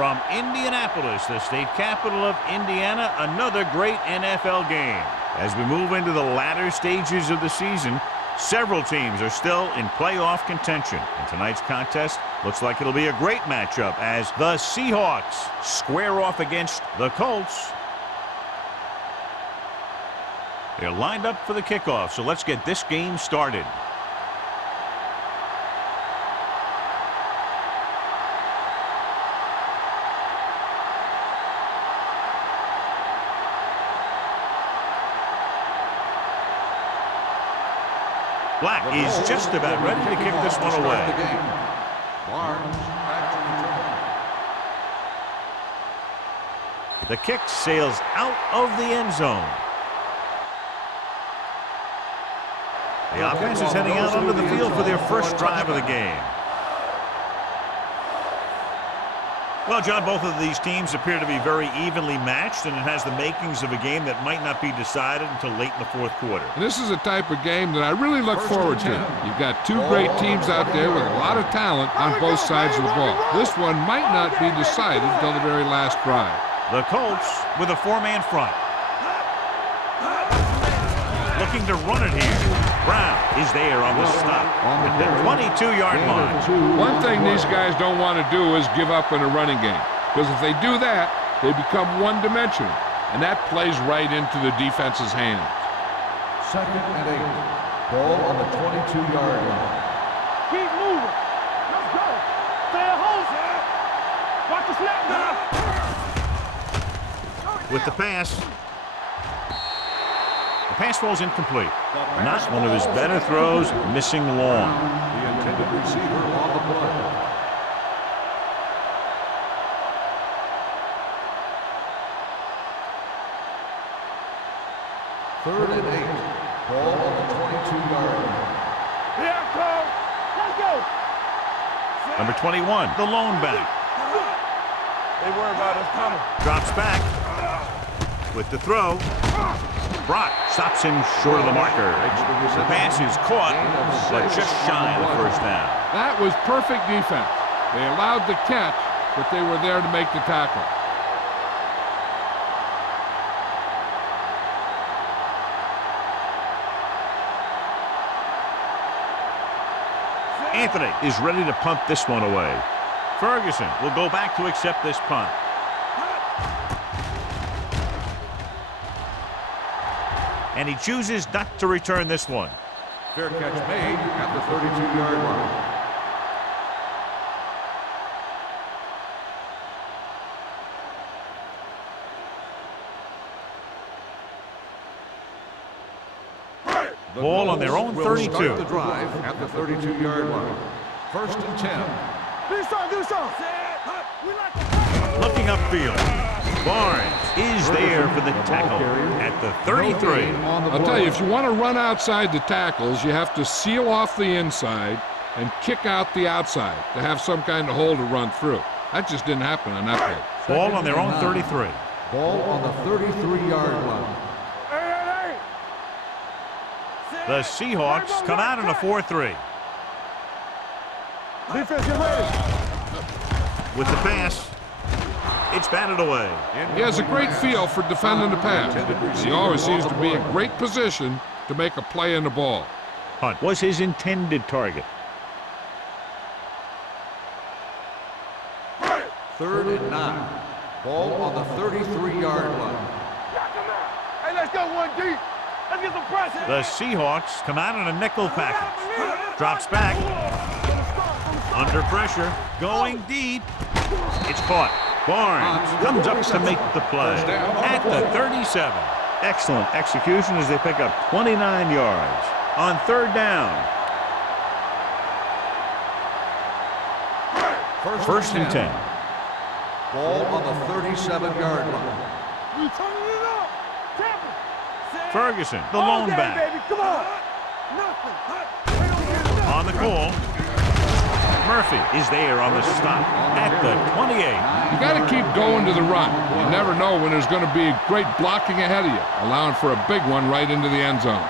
From Indianapolis, the state capital of Indiana, another great NFL game. As we move into the latter stages of the season, several teams are still in playoff contention. And tonight's contest looks like it'll be a great matchup as the Seahawks square off against the Colts. They're lined up for the kickoff, so let's get this game started. Black is just about ready to kick this one away. The kick sails out of the end zone. The offense is heading out onto the field for their first drive of the game. Well, John, both of these teams appear to be very evenly matched, and it has the makings of a game that might not be decided until late in the fourth quarter. And this is a type of game that I really look forward to. You've got two great teams out there with a lot of talent on both sides of the ball. This one might not be decided until the very last drive. The Colts with a four-man front. Looking to run it here. Brown is there on the stop at the 22-yard line. One thing these guys don't want to do is give up in a running game, because if they do that, they become one-dimensional, and that plays right into the defense's hands. 2nd and 8. Ball on the 22-yard line. Keep moving. Let's go. Stay at home. Watch the snap now. With the pass. The pass falls incomplete. Not one of his better throws, missing long. The intended receiver on the play. 3rd and 8. Ball on the 22-yard line. Here, Cole. Let's go. Number 21, the lone back. They worry about us coming. Drops back. With the throw. Brock stops him short of the marker. The pass is caught, but just shy of the first down. That was perfect defense. They allowed the catch, but they were there to make the tackle. Anthony is ready to punt this one away. Ferguson will go back to accept this punt. And he chooses not to return this one. Fair catch made at the 32-yard line. Ball on their own 32. Start the drive at the 32-yard line. 1st and 10. Do something. Looking upfield. Barnes is there for the tackle at the 33. I'll tell you, if you want to run outside the tackles, you have to seal off the inside and kick out the outside to have some kind of hole to run through. That just didn't happen on that play. Ball on their own 33. Ball on the 33-yard line. The Seahawks come out in a 4-3. Defense, get ready. With the pass, it's batted away. He has a great feel for defending the pass. He always seems to be in great position to make a play in the ball. Hunt was his intended target. 3rd and 9. Ball on the 33-yard line. Hey, let's go one deep. Let's get some pressure. The Seahawks come out in a nickel package. Drops back. Under pressure. Going deep. It's caught. Barnes comes up to make the play at the 37. Excellent execution as they pick up 29 yards on 3rd down. 1st and 10. Ball on the 37-yard line. We turning it up. Tampa. Ferguson, the lone back. Baby. Come on. Nothing. On the call. Murphy is there on the stop at the 28. You got to keep going to the run. You never know when there's going to be great blocking ahead of you, allowing for a big one right into the end zone.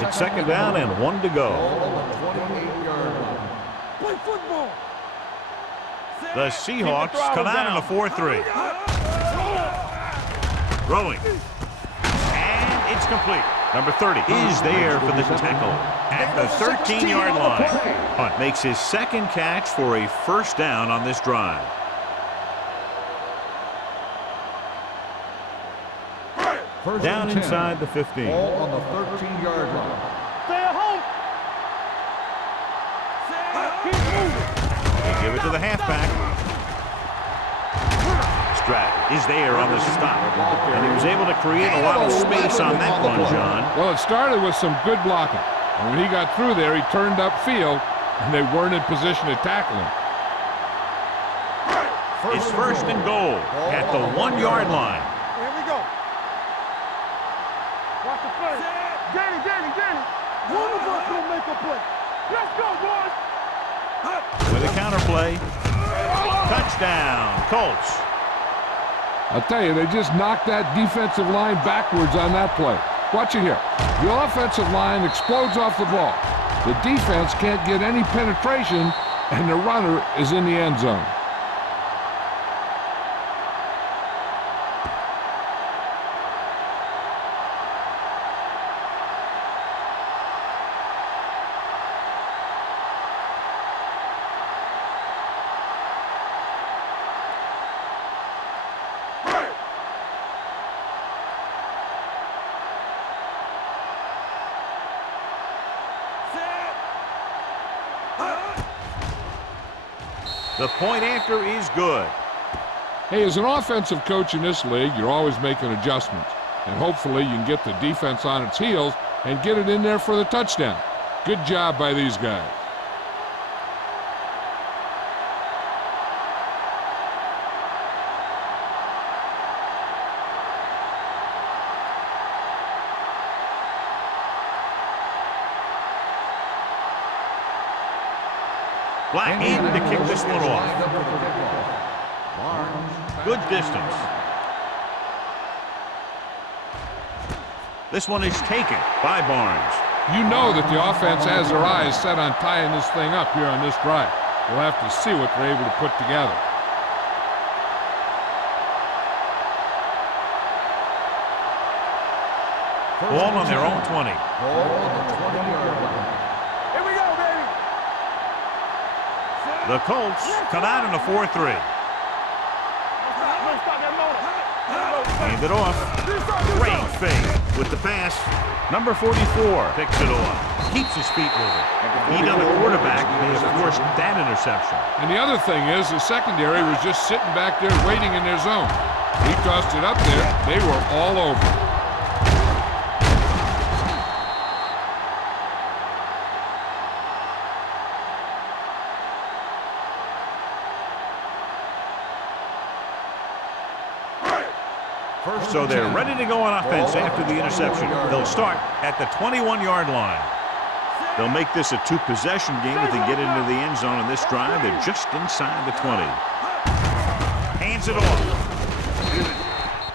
It's 2nd down and 1 to go. Ball on the 28-yard line. Play football. The Seahawks come out in a 4-3. Throwing. And it's complete. Number 30 is there for the tackle at the 13-yard line. Hunt makes his second catch for a first down on this drive. Down inside the 15. Ball on the 13-yard line. Stay at home. Keep moving. They give it to the halfback. Stratton is there on the stop. And he was able to create a lot of space on that one, John. Well, it started with some good blocking. And when he got through there, he turned upfield, and they weren't in position to tackle him. It's first and goal at the 1-yard line. Here we go. Watch the play. Danny. One of us will make a play. Let's go, boys. With a counterplay. Touchdown, Colts. I'll tell you, they just knocked that defensive line backwards on that play. Watch it here. The offensive line explodes off the ball. The defense can't get any penetration, and the runner is in the end zone. The point after is good. Hey, as an offensive coach in this league, you're always making adjustments. And hopefully you can get the defense on its heels and get it in there for the touchdown. Good job by these guys. Black in to kick this one off. Good distance. This one is taken by Barnes. You know that the offense has their eyes set on tying this thing up here on this drive. We'll have to see what they're able to put together. Ball on their own 20. Ball on the 20-yard line. Here we go, baby. The Colts come out in a 4-3. Hand it off. Great fake with the pass. Number 44 picks it off. Keeps his feet moving. He on the quarterback may have forced that interception. And the other thing is the secondary was just sitting back there waiting in their zone. He tossed it up there. They were all over it. So they're ready to go on offense after the interception. They'll start at the 21-yard line. They'll make this a two-possession game if they get into the end zone on this drive. They're just inside the 20. Hands it off.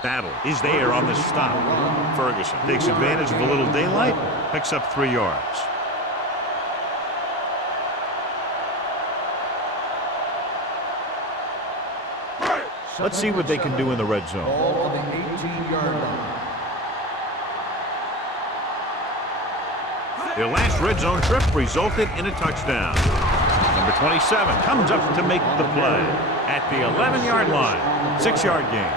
Battle is there on the stop. Ferguson takes advantage of a little daylight, picks up 3 yards. Let's see what they can do in the red zone. Ball on the 18-yard line. Their last red zone trip resulted in a touchdown. Number 27 comes up to make the play at the 11-yard line. 6-yard gain.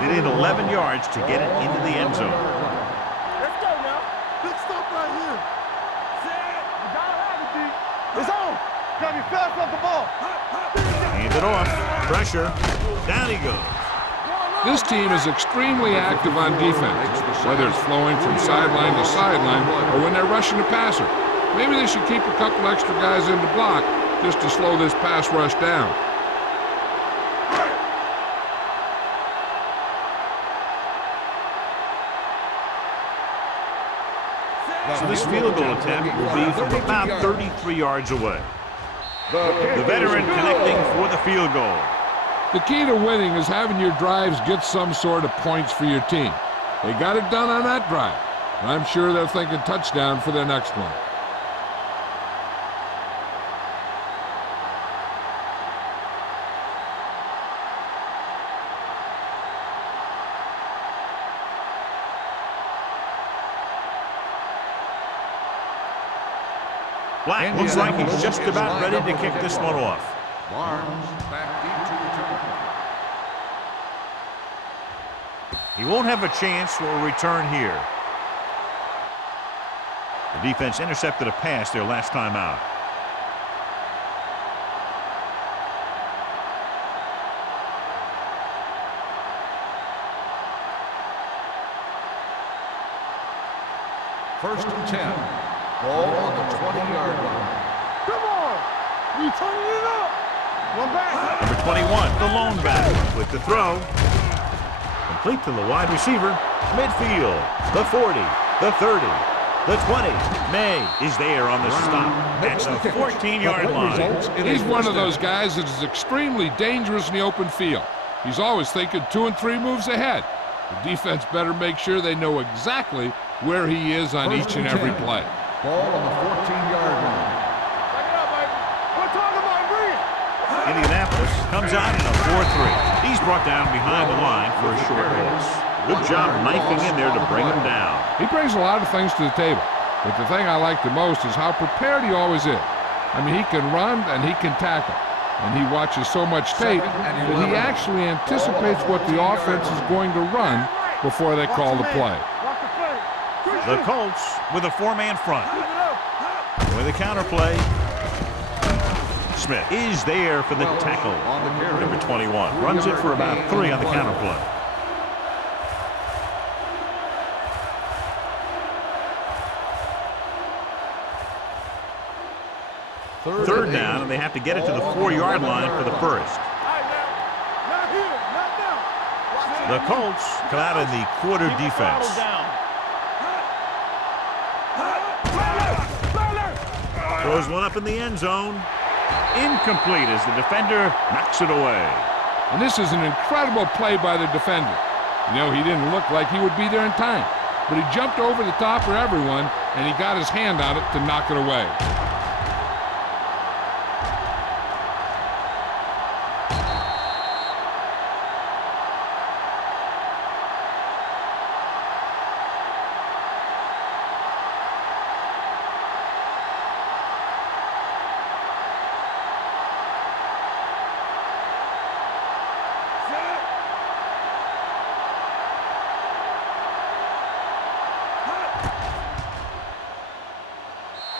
They need 11 yards to get it into the end zone. Let's go now. Big stop right here. You gotta have it, D. It's on. Gotta be fast off the ball. Hand it off. Pressure. Down he goes. This team is extremely active on defense, whether it's flowing from sideline to sideline or when they're rushing the passer. Maybe they should keep a couple extra guys in the block just to slow this pass rush down. So this field goal attempt will be from about 33 yards away. The veteran connecting for the field goal. The key to winning is having your drives get some sort of points for your team. They got it done on that drive. I'm sure they're thinking touchdown for their next one. Black looks like he's just about ready to kick this one off. Barnes back deep to return. He won't have a chance for a return here. The defense intercepted a pass their last time out. First and 10. Ball on the 20-yard line. Come on! We turning it up! One back! Number 21, the lone back, with the throw. Complete to the wide receiver. Midfield. The 40. The 30. The 20. May is there on the stop at the 14-yard line. He's one of those guys that is extremely dangerous in the open field. He's always thinking 2 and 3 moves ahead. The defense better make sure they know exactly where he is on each and every play. Ball on the 14-yard line. Back it up, baby. We're talking about green. Indianapolis comes out in a 4-3. He's brought down behind the line for a short loss. Good job knifing in there to bring him down. He brings a lot of things to the table, but the thing I like the most is how prepared he always is. I mean, he can run and he can tackle, and he watches so much tape that he actually anticipates what the offense is going to run before they call the play. Watch the play. The Colts with a 4-man front. With a counter play. Smith is there for the tackle. Number 21 runs it for about 3 on the counter play. Third down, and they have to get it to the 4-yard line for the first. Not here, not now. The Colts come out in the quarter defense. Throws one up in the end zone. Incomplete as the defender knocks it away. And this is an incredible play by the defender. You know, he didn't look like he would be there in time, but he jumped over the top of everyone, and he got his hand on it to knock it away.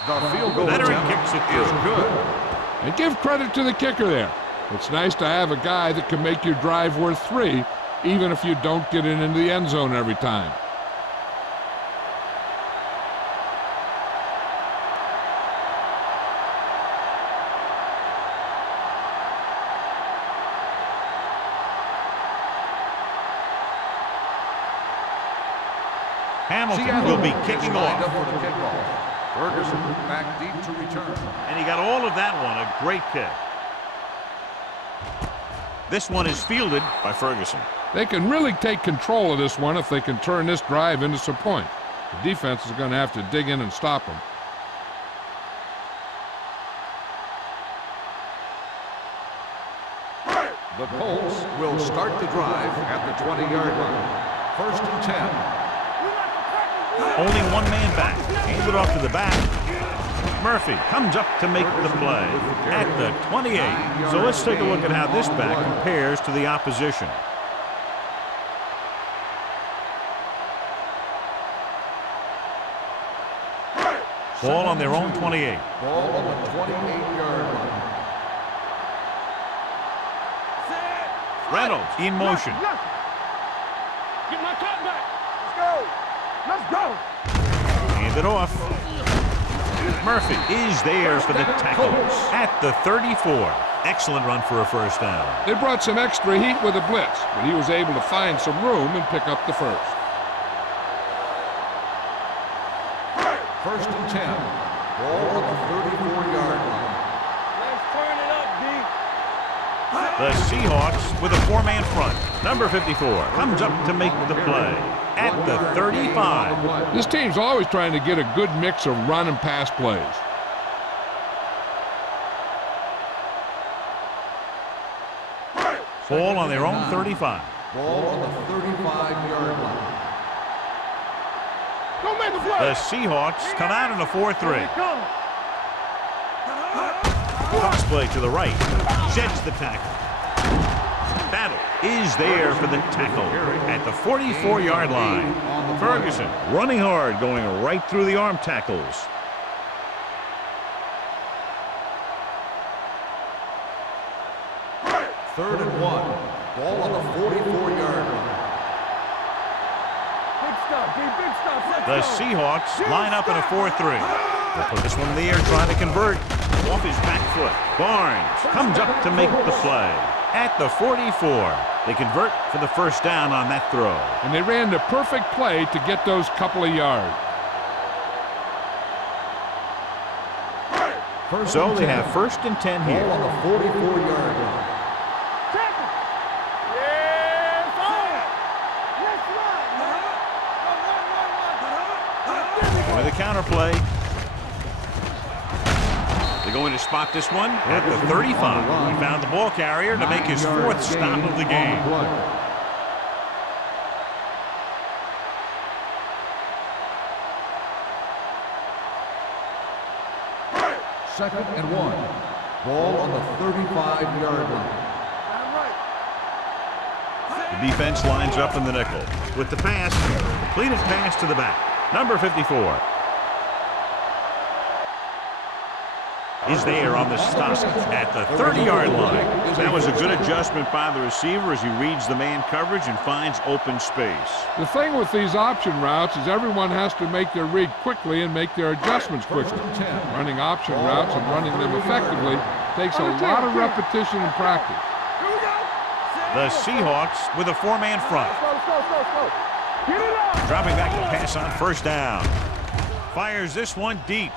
The field goal Veteran attempt kicks it through. is good. And give credit to the kicker there. It's nice to have a guy that can make your drive worth 3, even if you don't get it into the end zone every time. Hamilton will be kicking Lined off. up for the kickoff. Ferguson back deep to return. And he got all of that one, a great kick. This one is fielded by Ferguson. They can really take control of this one if they can turn this drive into some points. The defense is going to have to dig in and stop them. The Colts will start the drive at the 20-yard line. First and 10. Only one man back. Hands it off to the back. Murphy comes up to make the play at the 28. So let's take a look at how this back compares to the opposition. Ball on their own 28. Ball on the 28-yard line. Reynolds in motion. Get my top back. Let's go. Let's go. Hand it off. Murphy is there for the tackle at the 34. Excellent run for a first down. They brought some extra heat with a blitz, but he was able to find some room and pick up the first. First and 10. Ball on the 34-yard line. Let's turn it up, D. The Seahawks with a four-man front. Number 54 comes up to make the play at the 35. This team's always trying to get a good mix of run and pass plays. Ball on their own 35. Ball on the 35-yard line. Don't make the play. The Seahawks come out in a 4-3. Cross play to the right. Sheds the tackle. Battle is there for the tackle at the 44-yard line. Ferguson running hard, going right through the arm tackles. Third and 1. Ball on the 44-yard line. Big stop, big stop. Let's The go. Seahawks line up in a 4-3. They'll put this one in the air, trying to convert. Off his back foot. Barnes comes up to make the play at the 44. They convert for the first down on that throw. And they ran the perfect play to get those couple of yards. So they have first and 10 here. Ball on the 44-yard line. Tackle. Yes, on. Let's run. With a counter play. They're going to spot this one at the 35. He found the ball carrier to make his fourth stop of the game. Second and 1. Ball on the 35-yard line. I'm right. The defense lines up in the nickel. With the pass, completed pass to the back. Number 54 is there on the stop at the 30-yard line. That was a good adjustment by the receiver as he reads the man coverage and finds open space. The thing with these option routes is everyone has to make their read quickly and make their adjustments quickly. Running option routes and running them effectively takes a lot of repetition and practice. Here we go. The Seahawks with a four-man front. Let's go. Get it up. Dropping back to pass on first down. Fires this one deep.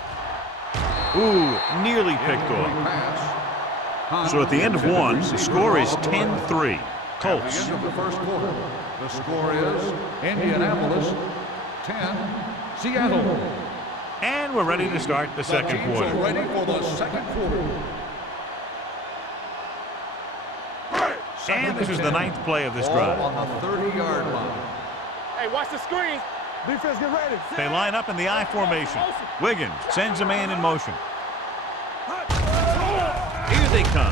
Ooh, nearly picked off. So at the end of one, the score is 10-3. Colts. At the end of the first quarter, the score is Indianapolis 10, Seattle. And we're ready to start the second Teams quarter. are ready for the second quarter. And this is the ninth play of this Ball drive. on the 30-yard line. Hey, watch the screen. Defense, get ready. They line up in the I formation. Wiggins sends a man in motion. Here they come.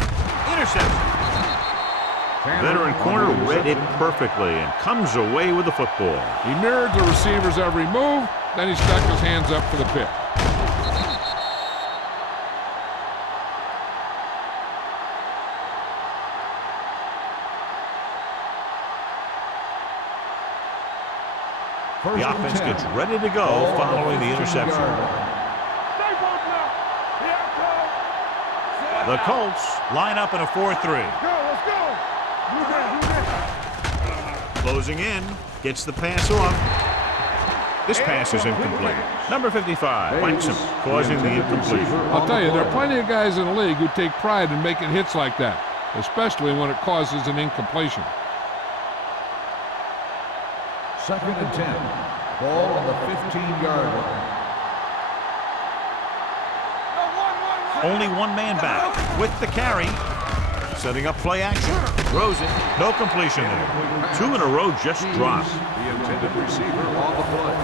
Interception. Veteran corner read it perfectly and comes away with the football. He mirrored the receiver's every move, then he stuck his hands up for the pick. The offense gets ready to go following the interception. Stay both now. Here I The Colts line up in a 4-3. go. Let's go. You there. Closing in, gets the pass off. This pass is incomplete. Number 55 whacks him, causing the incompletion. I'll tell you, there are plenty of guys in the league who take pride in making hits like that, especially when it causes an incompletion. Second and 10. Ball on the 15-yard line. Only one man back with the carry. Setting up play action. Throws it. No completion there. Two in a row just dropped. The intended receiver on the play.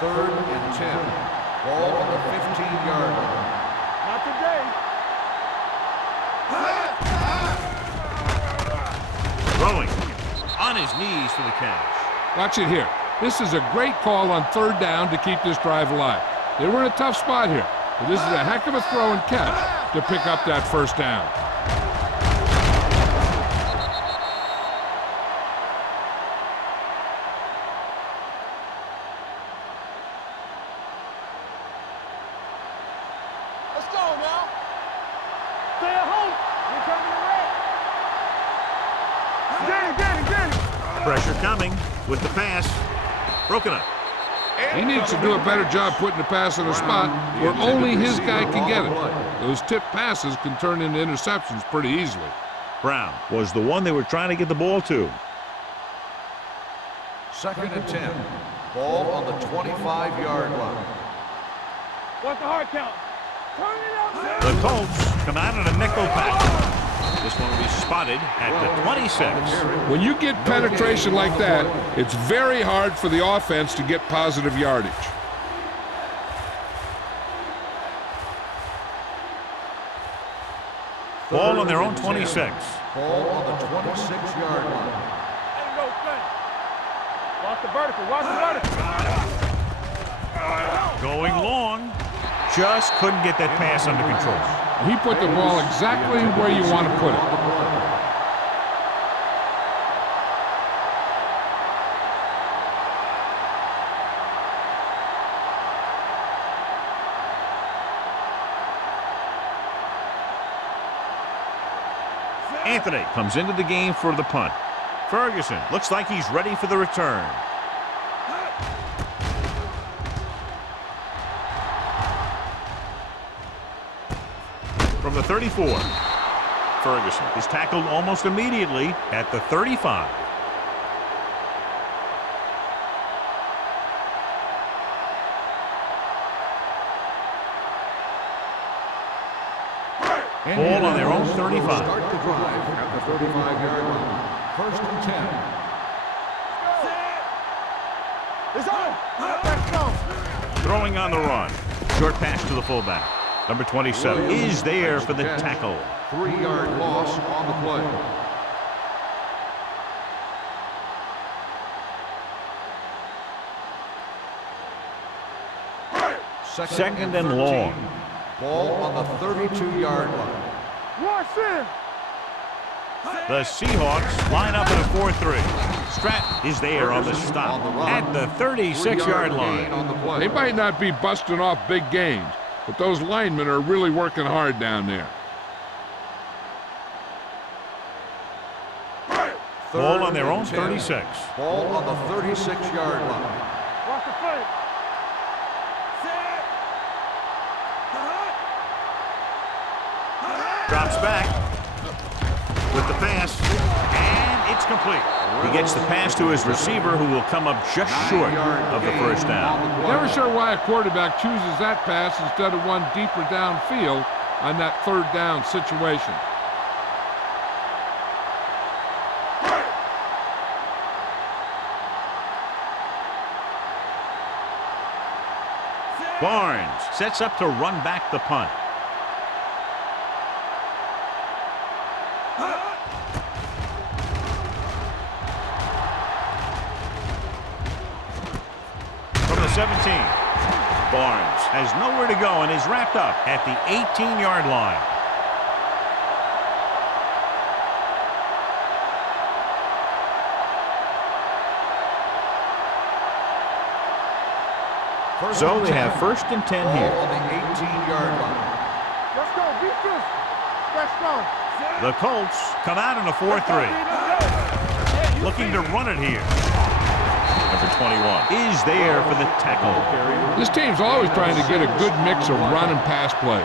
Third and 10. Ball on the 15-yard line. Not today. Throwing. On his knees for the catch. Watch it here. This is a great call on third down to keep this drive alive. They were in a tough spot here, but this is a heck of a throw and catch to pick up that first down. Let's go now. Stay at home. We're coming to red. Get it. Pressure coming with the pass. Broken up. He needs to do a better job putting the pass in a spot where only his guy can get it. Those tip passes can turn into interceptions pretty easily. Brown was the one they were trying to get the ball to. 2nd and 10. Ball on the 25-yard line. What's the hard count? Turn it up. The Colts come out in a nickel package. This one will be spotted at the 26. When you get penetration like that, it's very hard for the offense to get positive yardage. Ball on their own 26. Ball on the 26-yard line. Ain't no thing. Watch the vertical. Watch the vertical. Going long. Just couldn't get that pass under control. He put the ball exactly where you want to put it. Anthony comes into the game for the punt. Ferguson looks like he's ready for the return. From the 34. Ferguson is tackled almost immediately at the 35. Ball on their own 35. Start the drive at the 35-yard line. 1st and 10. It's on. Let's go. Throwing on the run. Short pass to the fullback. Number 27 is there for the tackle. 3-yard loss on the play. Second and long. Ball on the 32-yard line. Watch in. The Seahawks line up in a 4-3. Stratton is there on the stop at the 36-yard line. They might not be busting off big gains, but those linemen are really working hard down there. Ball on their own 36. Ball on the 36-yard line. Watch the play. Drops back with the pass, and it's complete. He gets the pass to his receiver, who will come up just short of the first down. Never sure why a quarterback chooses that pass instead of one deeper downfield on that 3rd down situation. Barnes sets up to run back the punt. From the 17, Barnes has nowhere to go and is wrapped up at the 18-yard line. So they have 1st and 10 here. On the 18-yard line. Let's go. Defense. Let's go. The Colts come out in a 4-3. Looking to run it here. Number 21 is there for the tackle. This team's always trying to get a good mix of run and pass plays.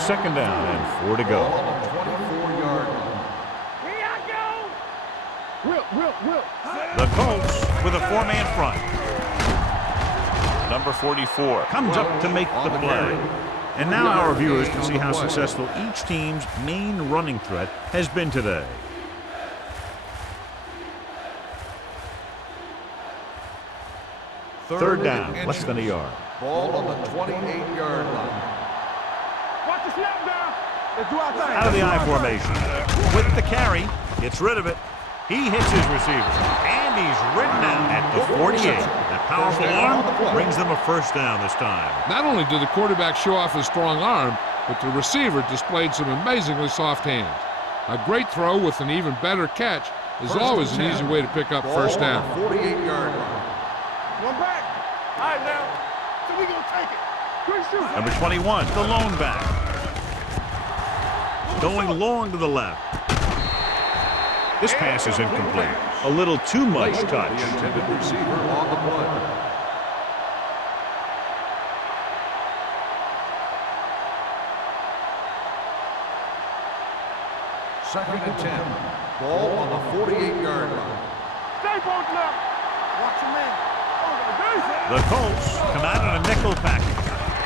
Second down and 4 to go. On the 24-yard line. The Colts with a 4-man front. Number 44 comes up to make the play. And now our viewers can see how successful each team's main running threat has been today. Third down, less than a yard. Ball on the 28-yard line. Watch the snap down. Let's do our thing. Out of the I formation. With the carry, gets rid of it. He hits his receiver, and he's ridden out at the 48. That powerful arm brings them a first down this time. Not only did the quarterback show off his strong arm, but the receiver displayed some amazingly soft hands. A great throw with an even better catch is always an easy way to pick up first down. 48-yard line. One back. All right, now. So we going to take it. Quick shoot. Number 21, the lone back. Going long to the left. This pass is incomplete. A little too much touch. The intended receiver on the play. Second and 10. Ball on the 48-yard line. Stay both left. Watch your man. The Colts come out in a nickel package.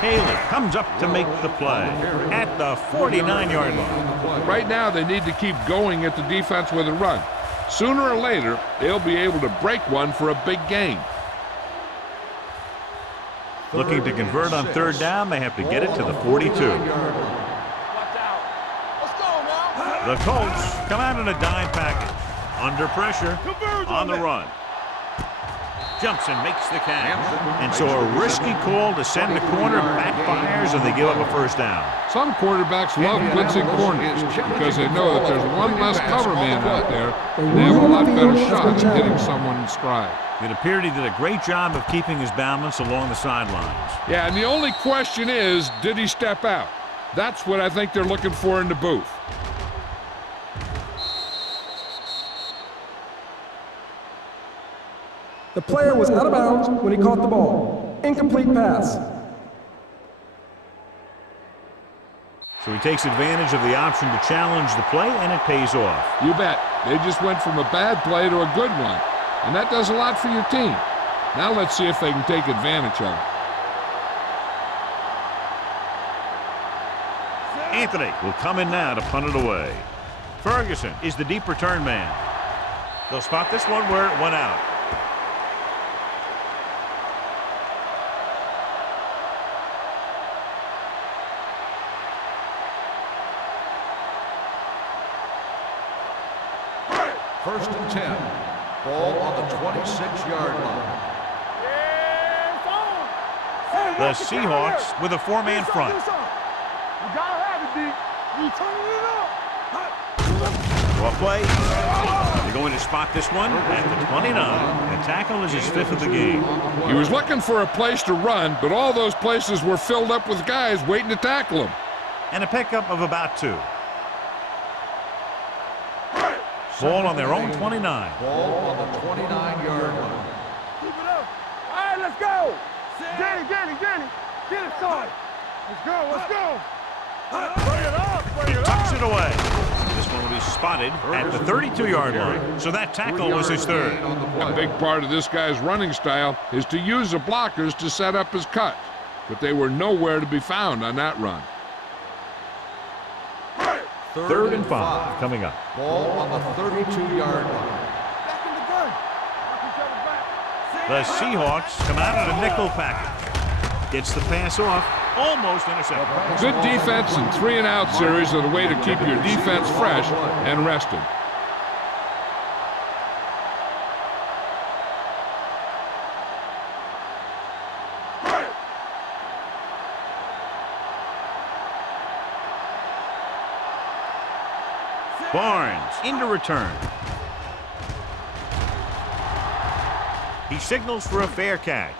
Haley comes up to make the play at the 49-yard line. Right now, they need to keep going at the defense with a run. Sooner or later, they'll be able to break one for a big gain. Looking to convert on third down, they have to get it to the 42. Watch out. Let's go now. The Colts come out in a dime package. Under pressure, on the run. Jumps and makes the catch. And so a risky call to send the corner backfires, and they give up a first down. Some quarterbacks love blitzing corners because they know that there's one less cover man out there, and they have a lot better shot at hitting someone in stride. It appeared he did a great job of keeping his balance along the sidelines. Yeah, and the only question is, did he step out? That's what I think they're looking for in the booth. The player was out of bounds when he caught the ball. Incomplete pass. So he takes advantage of the option to challenge the play, and it pays off. You bet. They just went from a bad play to a good one. And that does a lot for your team. Now let's see if they can take advantage of it. Anthony will come in now to punt it away. Ferguson is the deep return man. They'll spot this one where it went out. First and 10. Ball on the 26-yard line. The Seahawks with a four-man front. You gotta have it, D. You turning it up. Well play. They're going to spot this one at the 29. The tackle is his fifth of the game. He was looking for a place to run, but all those places were filled up with guys waiting to tackle him. And a pickup of about 2. Ball on their own 29. Ball on the 29-yard line. Keep it up. All right, let's go. Get it. Get it, son. Let's go. Bring it up. He tucks it away. This one will be spotted at the 32-yard line. So that tackle was his third. A big part of this guy's running style is to use the blockers to set up his cut. But they were nowhere to be found on that run. Third and 5 coming up. Ball on the 32-yard line. Back in the gun. Knock each other back. The Seahawks come out in a nickel package. Gets the pass off. Almost intercepted. Good defense and 3-and-out series are the way to keep your defense fresh and rested. Barnes into return. He signals for a fair catch.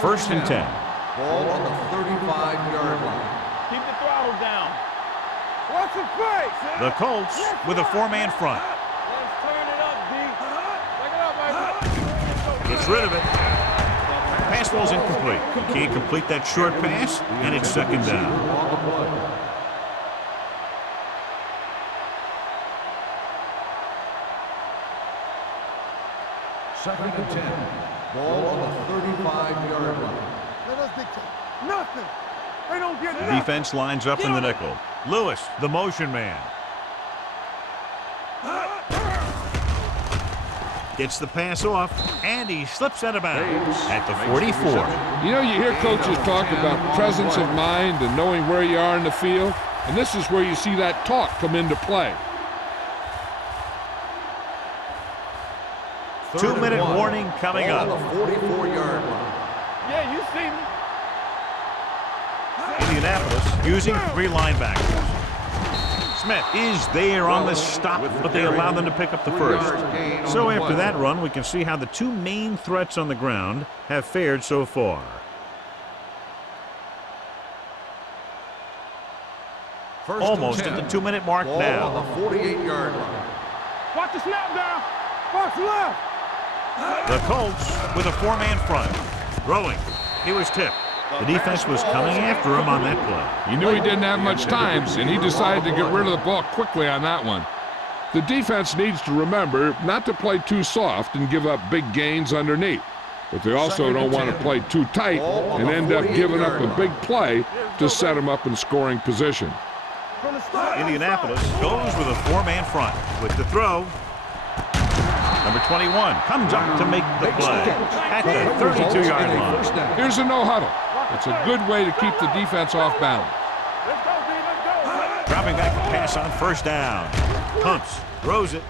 First and 10. Ball on the 35-yard line. Keep the throttle down. Watch the play. The Colts with a four-man front. Let's turn it up, D. Take it up, baby. Gets rid of it. Pass ball's incomplete. He can't complete that short pass, and it's second down. On the play. Second and 10. Ball on the 35-yard line. Let us dictate. Nothing. They don't get The nothing. defense lines up in the nickel. Lewis, the motion man. Gets the pass off, and he slips out of bounds at the 44. You know, you hear coaches talk about presence of mind and knowing where you are in the field, and this is where you see that talk come into play. 2-minute warning coming Ball up. on the 44-yard line. Yeah, you see me. Indianapolis using 3 linebackers. Smith is there on the stop, but they allow them to pick up the first. So after that run, we can see how the two main threats on the ground have fared so far. Almost at the 2-minute mark now. On the 48-yard line. Watch the snap down. Watch left. The Colts with a 4-man front. Throwing. He was tipped. The defense was coming after him on that play. He knew he didn't have much time, and he decided to get rid of the ball quickly on that one. The defense needs to remember not to play too soft and give up big gains underneath. But they also don't want to play too tight and end up giving up a big play to set them up in scoring position. Indianapolis goes with a 4-man front. With the throw, number 21 comes up to make the play at the 32-yard line. Here's a no-huddle. It's a good way to keep the defense off balance. Dropping back the pass on first down. Pumps, throws it.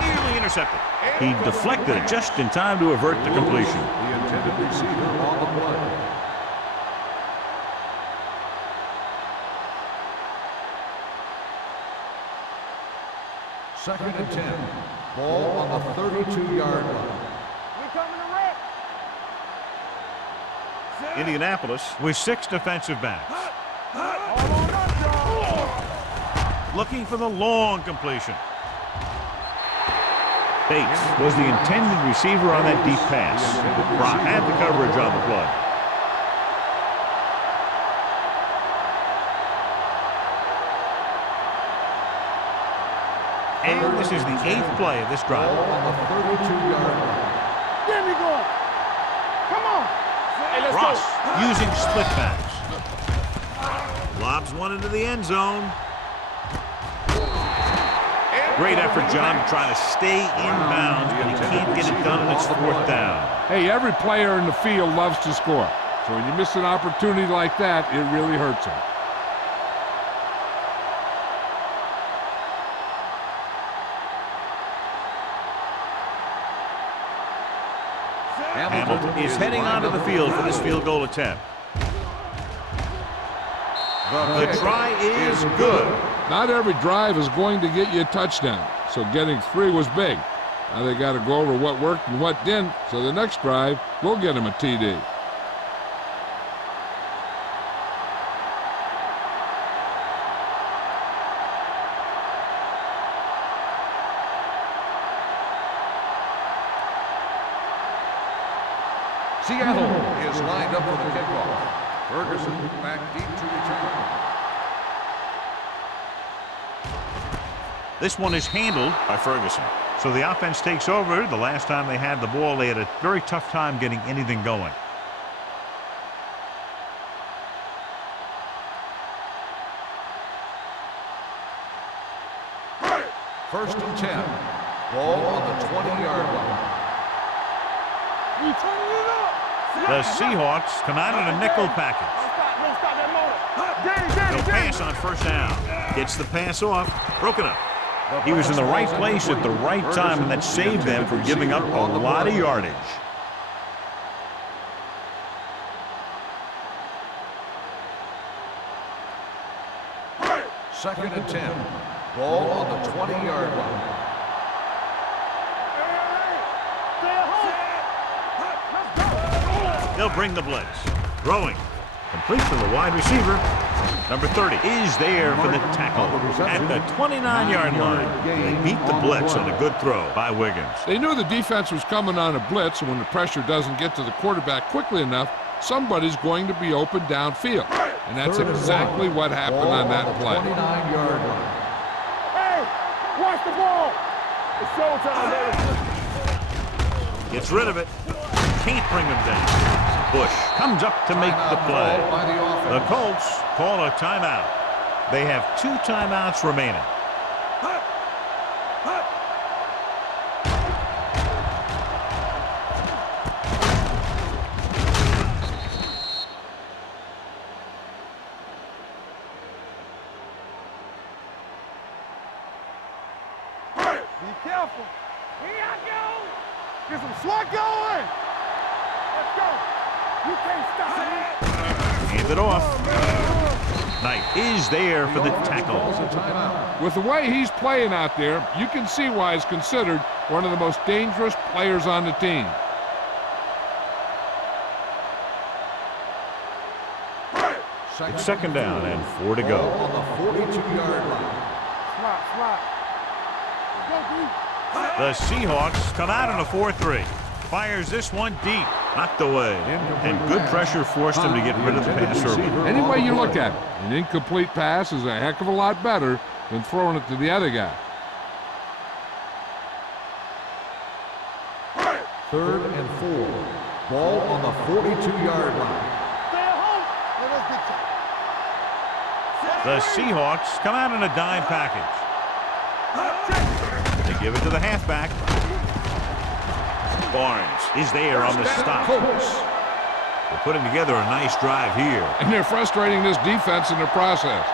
Nearly intercepted. He deflected it just in time to avert the completion. The intended receiver on the play. Second and 10. Ball on the 32-yard line. We coming to wreck. Indianapolis with 6 defensive backs. Looking for the long completion. Bates was the intended receiver on that deep pass. Brock had the coverage on the play. And this is the 8th play of this drive. Ball on the 32-yard line. Get me going. Come on. Hey, let's Ross go. using split backs. Lobs one into the end zone. Great effort, John, to try to stay in bounds, but he can't get it done, and it's 4th down. Hey, every player in the field loves to score. So when you miss an opportunity like that, it really hurts him. Hamilton is heading onto the field for this field goal attempt. The try is good. Not every drive is going to get you a touchdown, so getting 3 was big. Now they got to go over what worked and what didn't, so the next drive will get him a TD. Seattle is lined up for the kickoff. Ferguson back deep to return. This one is handled by Ferguson. So the offense takes over. The last time they had the ball, they had a very tough time getting anything going. First and 10. Ball on the 20-yard line. We turning it up. The Seahawks come out in a nickel package. Don't stop that motor. He'll pass on first down. Gets the pass off. Broken up. He was in the right place at the right time, and that saved them from giving up a lot of yardage. Second and 10. Ball on the 20-yard line. They'll bring the blitz. Throwing. Complete to the wide receiver. Number 30 is there for the tackle at the 29-yard line. They beat the blitz on a good throw by Wiggins. They knew the defense was coming on a blitz, and when the pressure doesn't get to the quarterback quickly enough, somebody's going to be open downfield. And that's exactly what happened on that play. 29-yard line. Hey, watch the ball. It's showtime, baby. Gets rid of it. Can't bring him down. Bush comes up to make the play. The Colts call a timeout. They have 2 timeouts remaining. Be careful. Here I go. Get some swat going. Let's go. You can't stop me. Hand it off. Knight is there for the tackle. With the way he's playing out there, you can see why he's considered one of the most dangerous players on the team. It's second down and 4 to go. On the 42-yard line. Slot. The Seahawks come out on a 4-3. Fires this one deep. Knocked away. And good pressure forced him to get rid of the pass early. Any way you look at it, an incomplete pass is a heck of a lot better than throwing it to the other guy. 3rd and 4. Ball on the 42-yard line. The Seahawks come out in a dime package. They give it to the halfback. Barnes is there on the stop. They're putting together a nice drive here. And they're frustrating this defense in the process.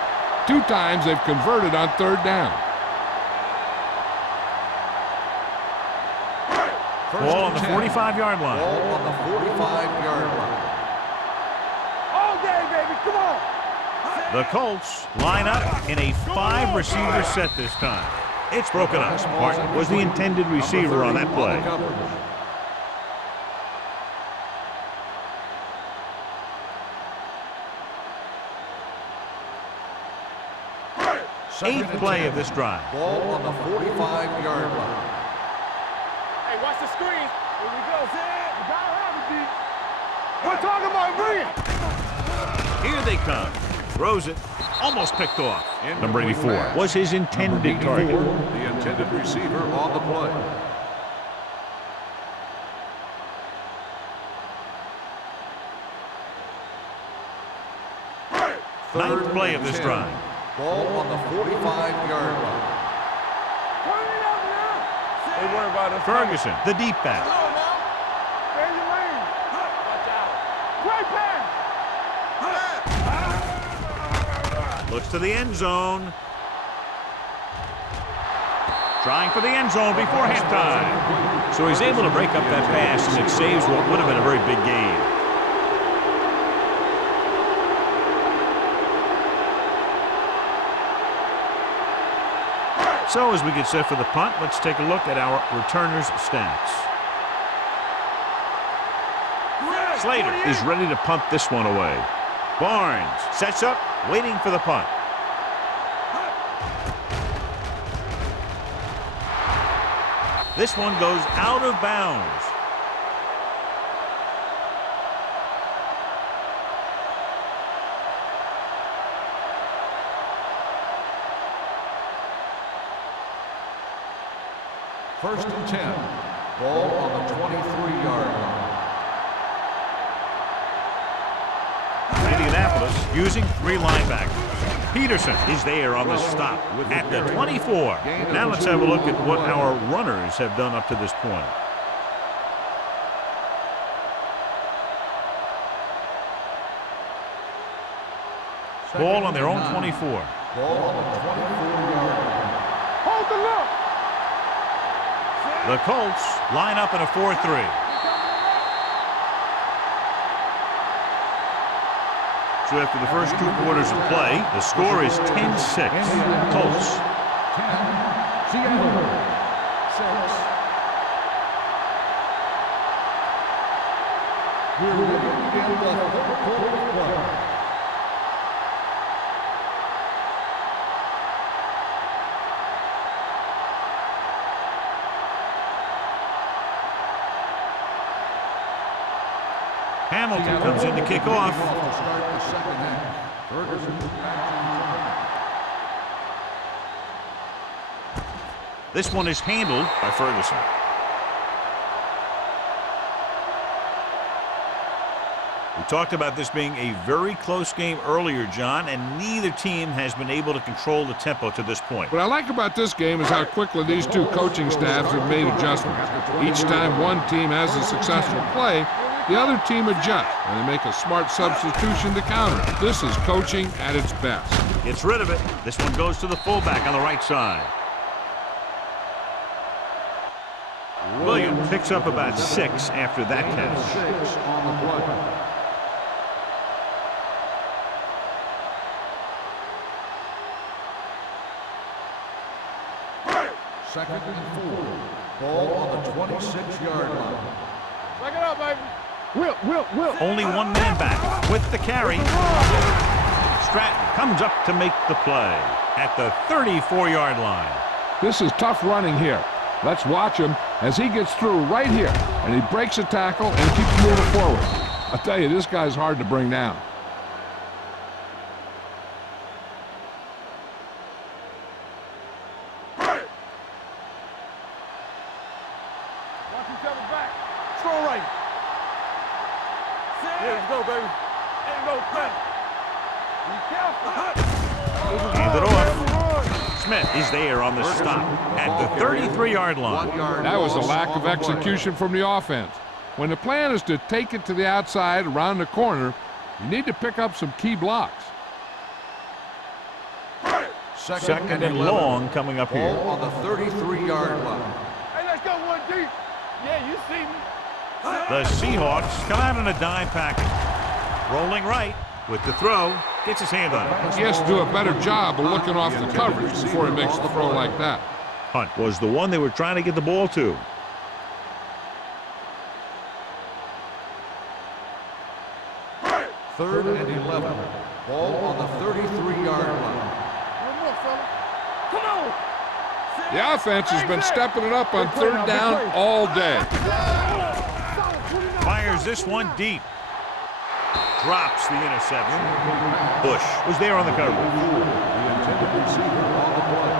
2 times they've converted on 3rd down. Ball on the 45-yard line. Ball on the 45-yard line. All day, baby, come on. The Colts line up in a 5-receiver set this time. It's broken up. Martin was the intended receiver on that play. Eighth play of this drive. Ball on the 45-yard line. Hey, watch the screen. Here we go, Zed. You gotta have it, D. We're talking about bringing. Here they come. Throws it. Almost picked off. Number 84 was his intended target. The intended receiver on the play. Ninth play of this drive. Ball on the 45-yard line. Turn it up now. They worry about us. Ferguson, the deep back. Stay in your lane. Watch out. Great pass. Looks to the end zone. Trying for the end zone before halftime. So he's able to break up that pass, and it saves what would have been a very big game. So as we get set for the punt, let's take a look at our returners' stats. Slater is ready to punt this one away. Barnes sets up, waiting for the punt. This one goes out of bounds. First and 10. Ball on the 23-yard line. Indianapolis using 3 linebackers. Peterson is there on the stop at the 24. Now let's have a look at what our runners have done up to this point. Ball on their own 24. Ball on the 24-yard line. Hold the look. The Colts line up in a 4-3. So after the first 2 quarters of play, the score is 10-6. Colts. 10. Seattle. 6. We're ready to begin the 4th quarter of play. Hamilton comes in to kick off. This one is handled by Ferguson. We talked about this being a very close game earlier, John, and neither team has been able to control the tempo to this point. What I like about this game is how quickly these 2 coaching staffs have made adjustments. Each time one team has a successful play, the other team adjusts, and they make a smart substitution to counter it. This is coaching at its best. Gets rid of it. This one goes to the fullback on the right side. Williams picks up about 6 after that catch. 6 on the play. Second and 4. Ball on the 26-yard line. Back it up, baby. Whip. Only one man back with the carry. Stratton comes up to make the play at the 34-yard line. This is tough running here. Let's watch him as he gets through right here, and he breaks a tackle and keeps moving forward. I tell you, this guy's hard to bring down. Watch each other back. Strong right. Here we go, baby. There you go, quick. Be careful. Hand it off. Smith is there on the stop at the 33-yard line. That was a lack of execution from the offense. When the plan is to take it to the outside around the corner, you need to pick up some key blocks. Second and long coming up here. Ball on the 33-yard line. Hey, let's go one deep. Yeah, you see me. The Seahawks come out in a dime package. Rolling right with the throw. Gets his hand on it. He has to do a better job of looking off the coverage before he makes the throw like that. Hunt was the one they were trying to get the ball to. Third and 11. Ball on the 33-yard line. One more, fella. Come on. The offense has been stepping it up on third down all day. Fires this one deep. Drops the interception. Bush was there on the coverage. The intended receiver on the play.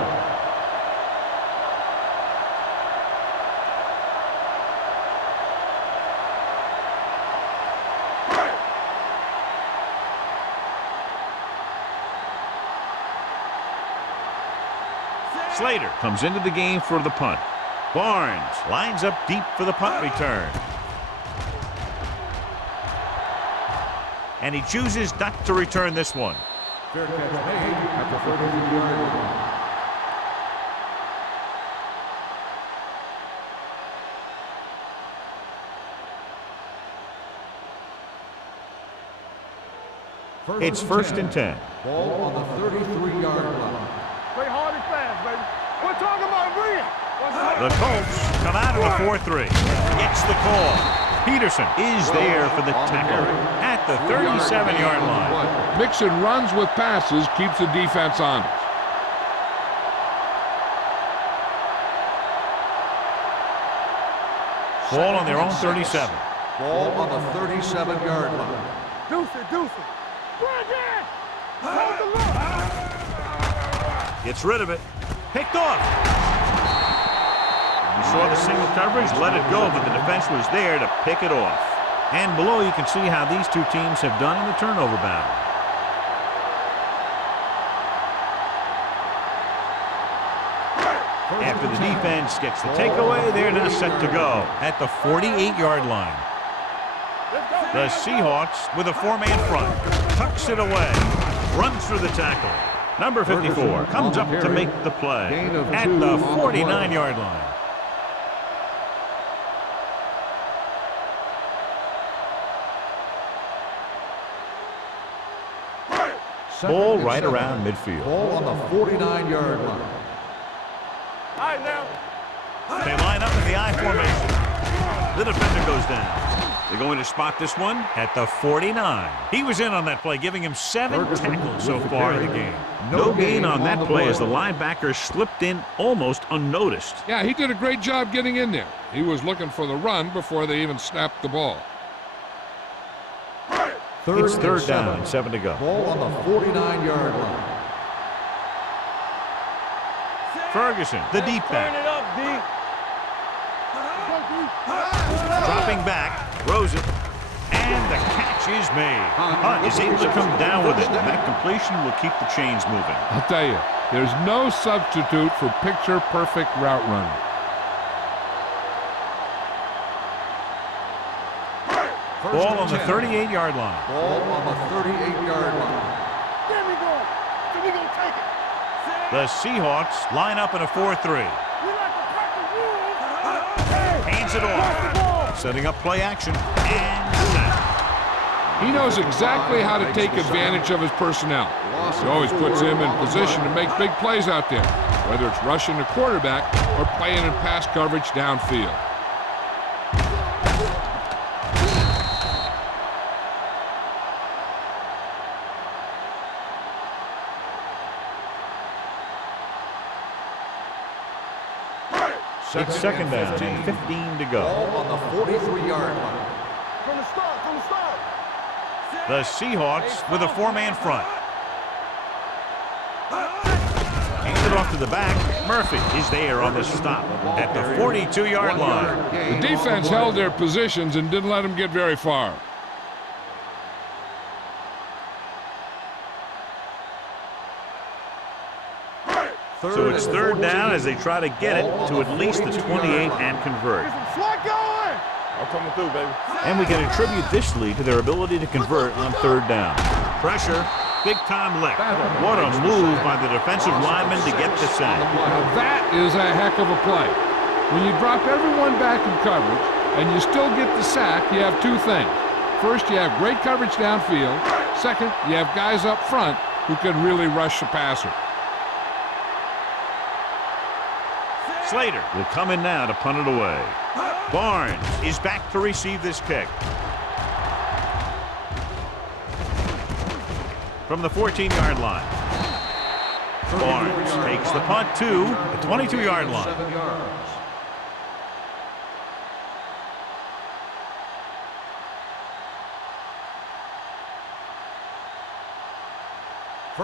Slater comes into the game for the punt. Barnes lines up deep for the punt return. And he chooses not to return this one. Fair catch made at the 33-yard line. It's first and 10. Ball on the 33-yard line. Play hard and fast, baby. We're talking about Bria. The Colts come out in a 4-3. Gets the call. Peterson is there for the tackle at the 37-yard line. Mixing runs with passes keeps the defense honest. Ball on their own 37. Ball on the 37-yard line. Deuce it. Bring it. Hold the look. Gets rid of it. Picked off. You saw the single coverage, let it go, but the defense was there to pick it off. And below you can see how these two teams have done in the turnover battle. After the defense gets the takeaway, they're now set to go at the 48-yard line. The Seahawks with a four-man front. Tucks it away. Runs through the tackle. Number 54 comes up to make the play at the 49-yard line. Ball right around midfield. Ball on the 49-yard line. All right, now. They line up in the I formation. The defender goes down. They're going to spot this one at the 49. He was in on that play, giving him 7 tackles so far in the game. No gain on that play as the linebacker slipped in almost unnoticed. Yeah, he did a great job getting in there. He was looking for the run before they even snapped the ball. It's third down and 7 to go. Ball on the 49-yard line. Ferguson, the deep Turn back. it up, D. Dropping back, throws it, and the catch is made. Hunt is able to come down with it, and that completion will keep the chains moving. I'll tell you, there's no substitute for picture-perfect route running. Ball on the 38-yard line. Ball on the 38-yard line. There we go. So we gonna take it. The Seahawks line up in a 4-3. We like to crack the rules. Hands it off. Setting up play action. And snap. He knows exactly how to take advantage of his personnel. He always puts him in position to make big plays out there. whether it's rushing the quarterback or playing in pass coverage downfield. It's second down and 15 to go. Ball on the 43-yard line. From the start, from the start. The Seahawks with a four-man front. Handed off to the back. Murphy is there on the stop at the 42-yard line. The defense held their positions and didn't let them get very far. So it's third down as they try to get it to at least the 28 and convert. Get some slot going. I'm coming through, baby. And we can attribute this lead to their ability to convert on third down. Pressure, big-time lick. What a move by the defensive lineman to get the sack. Now that is a heck of a play. When you drop everyone back in coverage and you still get the sack, you have two things. First, you have great coverage downfield. Second, you have guys up front who can really rush the passer. Slater will come in now to punt it away. Barnes is back to receive this kick. From the 14-yard line. Barnes takes the punt to the 22-yard line.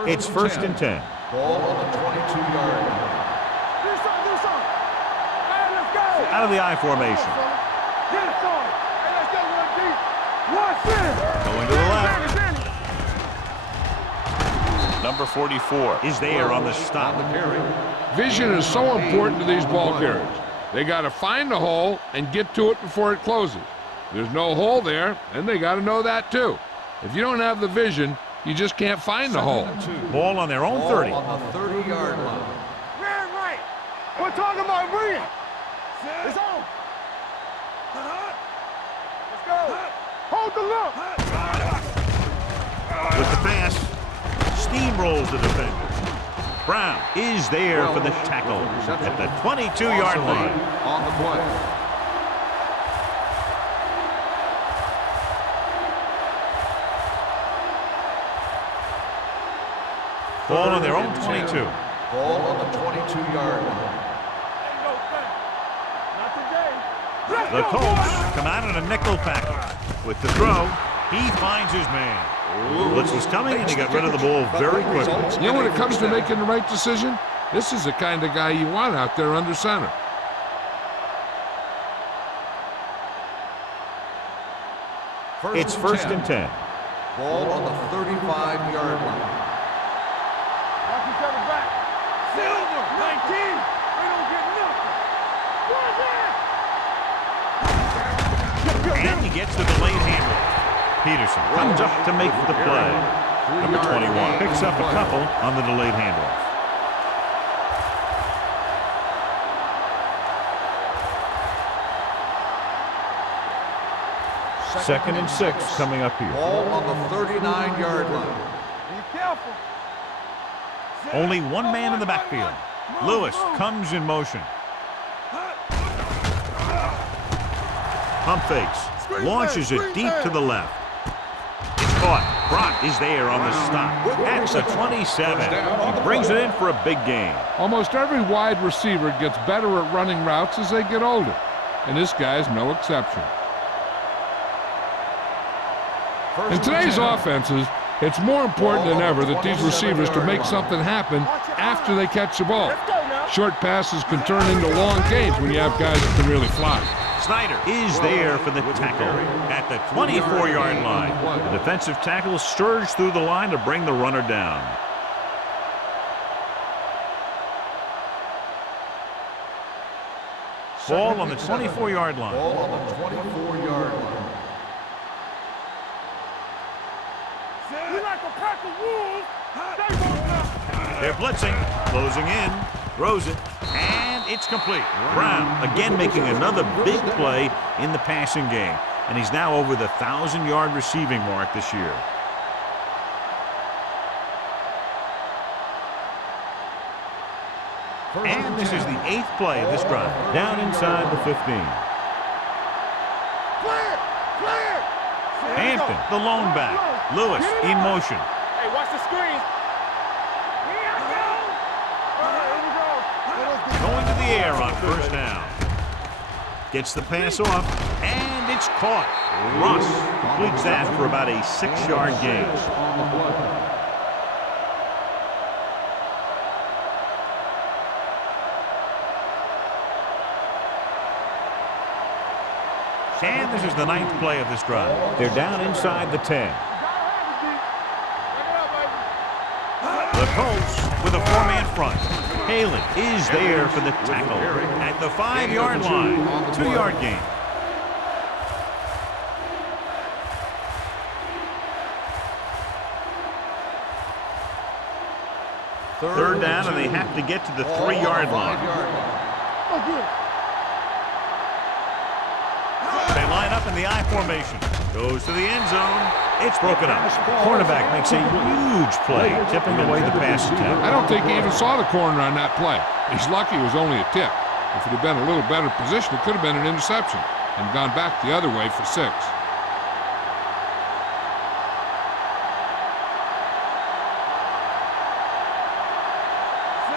It's first and 10. Ball on the 22-yard line. Do something. Hey, let's go. Out of the I formation. Get it, son. Hey, let's go one deep. Watch this. Going to the left. Number 44 is there on the stop. Vision is so important to these ball carriers. They got to find the hole and get to it before it closes. There's no hole there, and they got to know that too. If you don't have the vision, you just can't find the hole. Ball on their own 30. On the 30-yard line. Man, right. We're talking about bringing. It's on. Let's go. Hold the look. With the pass, steamrolls the defender. Brown is there for the tackle at the 22-yard line. On the play. Ball on their own 22. Ball on the 22-yard line. Not today. The Colts come out in a nickel package. With the throw, he finds his man. Blitz was coming, and he got rid of the ball very quickly. You know, when it comes to making the right decision, this is the kind of guy you want out there under center. It's first and 10. Ball on the 35-yard line. Watch each other back. Silver, 19. They don't get nothing. What's that? And he gets the delayed handoff. Peterson comes up to make the play. Number 21 picks up a couple on the delayed handoff. Second and 6 coming up here. Ball on the 39-yard line. Be careful. Only one man in the backfield. Lewis comes in motion. Pump fakes. Launches it deep to the left. It's caught. Brock is there on the stop. At the 27. He brings it in for a big gain. Almost every wide receiver gets better at running routes as they get older, and this guy's no exception. In today's offenses, it's more important than ever that these receivers to make something happen after they catch the ball. Short passes can turn into long gains when you have guys that can really fly. Snyder is there for the tackle at the 24-yard line. The defensive tackle surged through the line to bring the runner down. Ball on the 24-yard line. Ball on the 24-yard line. We like a pack of wolves. They won't know. They're blitzing, closing in, throws it, and it's complete. Brown again making another big play in the passing game, and he's now over the 1,000-yard receiving mark this year. And this is the 8th play of this drive. Down inside the 15. Clear! Clear! Hampton, the lone back. Lewis in motion. Hey, watch the screen. Here I go! All right, here we go. Going to the air on first down. Gets the pass off, and it's caught. Ross completes that for about a 6-yard gain. And this is the 9th play of this drive. They're down inside the 10. The Colts with a 4-man front. Haley is there for the tackle at the 5-yard line. 2-yard gain. Third down, and they have to get to the 3-yard line. They line up in the I formation. Goes to the end zone. It's broken up. Cornerback makes a huge play, tipping away the pass attempt. I don't think he even saw the corner on that play. He's lucky it was only a tip. If it had been a little better position, it could have been an interception and gone back the other way for 6.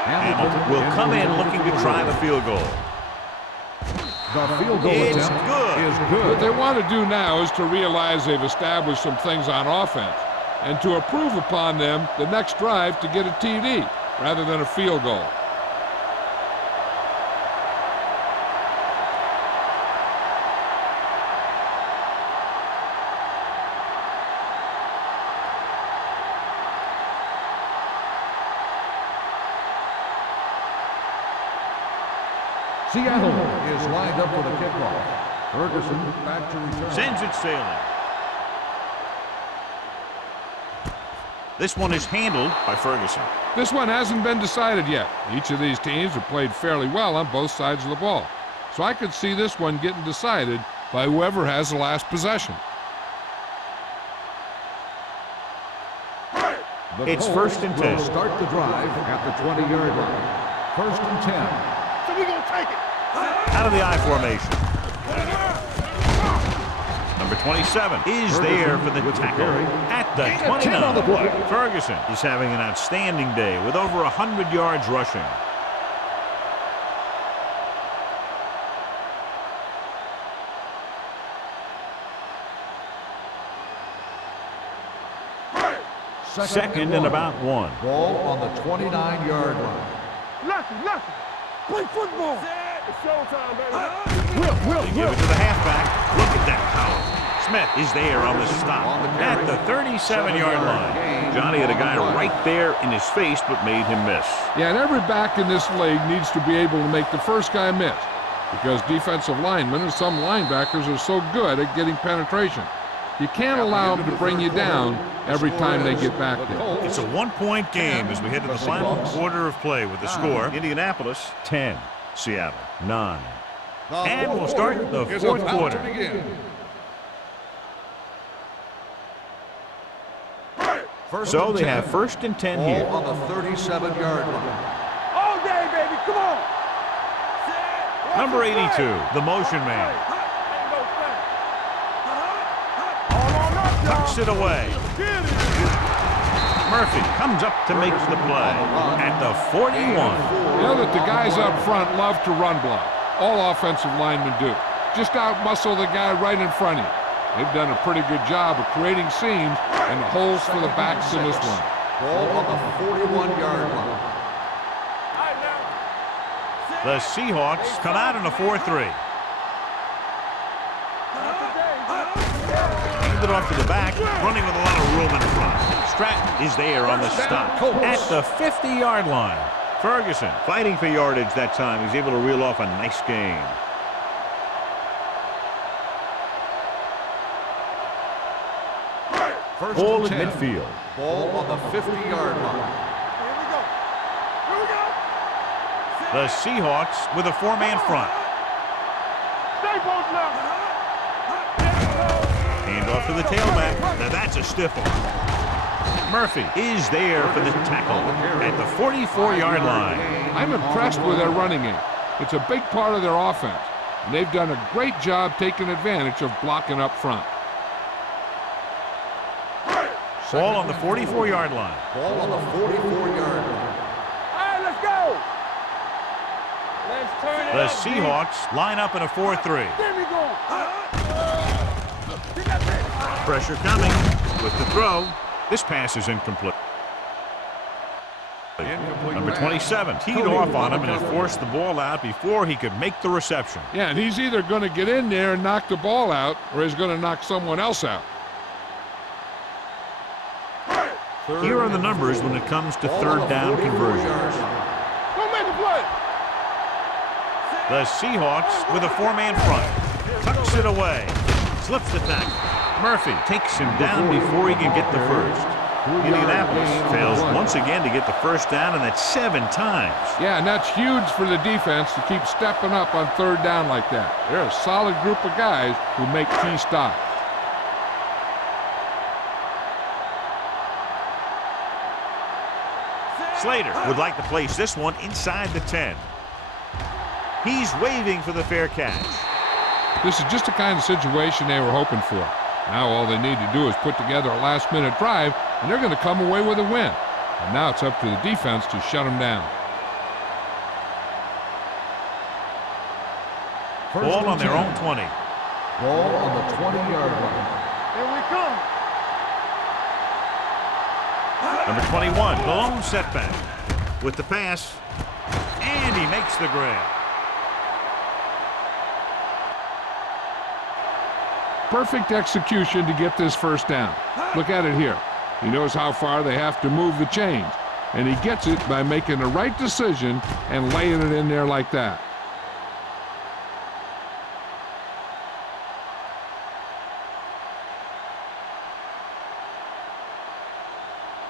Hamilton will come in looking to try the field goal. The field goal It's attempt good. is What good. they want to do now is to realize they've established some things on offense and to improve upon them the next drive to get a TD rather than a field goal. Seattle is lined up for the kickoff. Ferguson back to return. Sends it sailing. This one is handled by Ferguson. This one hasn't been decided yet. Each of these teams have played fairly well on both sides of the ball. So I could see this one getting decided by whoever has the last possession. It's first and 10. Will start the drive at the 20-yard line. First and 10. So we gonna take it. Out of the I formation. Number 27 is there for the tackle at the 29. Ferguson is having an outstanding day with over 100 yards rushing. Second and about 1. Ball on the 29-yard line. Lucky. Play football. It's showtime, baby. They give it to the halfback. Look at that power. Smith is there on the stop at the 37-yard line. Johnny had a guy right there in his face, but made him miss. Yeah, and every back in this league needs to be able to make the first guy miss because defensive linemen and some linebackers are so good at getting penetration. You can't allow them to bring you down every time they get back there. It's a 1-point game as we head to the final quarter of play with the score. Indianapolis 10, Seattle 9. And we'll start the fourth quarter. So they have first and 10 here. Ball on the 37-yard line. All day, baby. Come on. Number 82, the motion man. Tucks it away. Murphy comes up to make the play at the 41. You know that the guys up front love to run block. All offensive linemen do. Just out-muscle the guy right in front of you. They've done a pretty good job of creating seams and holes for the backs in this one. Ball on the 41-yard line. The Seahawks come out in a 4-3. Hand it off to the back, running with a lot of room in front. Stratton is there on the stop at the 50-yard line. Ferguson fighting for yardage that time. He's able to reel off a nice gain. Ball at midfield. Ball on the 50-yard line. The Seahawks with a 4-man front. Hand off to the tailback. Now that's a stiff one. Murphy is there for the tackle at the 44-yard line. I'm impressed with their running game. It's a big part of their offense, and they've done a great job taking advantage of blocking up front. Ball on the 44-yard line. Ball on the 44-yard line. All right, let's go. Let's turn it The up, Seahawks line up in a 4-3. There we go. Pressure coming with the throw. This pass is incomplete. Number 27 teed off on him and had forced the ball out before he could make the reception. Yeah, and he's either going to get in there and knock the ball out, or he's going to knock someone else out. Here are the numbers when it comes to third down conversions. Don't make a play. The Seahawks with a four-man front. Tucks it away. Slips the tackle. Murphy takes him down before he can get the first. Indianapolis fails once again to get the first down, and that's 7 times. Yeah, and that's huge for the defense to keep stepping up on third down like that. They're a solid group of guys who make key stops. Slater would like to place this one inside the 10. He's waving for the fair catch. This is just the kind of situation they were hoping for. Now all they need to do is put together a last-minute drive, and they're going to come away with a win. And now it's up to the defense to shut them down. Ball on their own 20. Ball on the 20-yard line. Here we come. Number 21, the lone setback. With the pass, and he makes the grab. Perfect execution to get this first down. Look at it here. He knows how far they have to move the chains, and he gets it by making the right decision and laying it in there like that.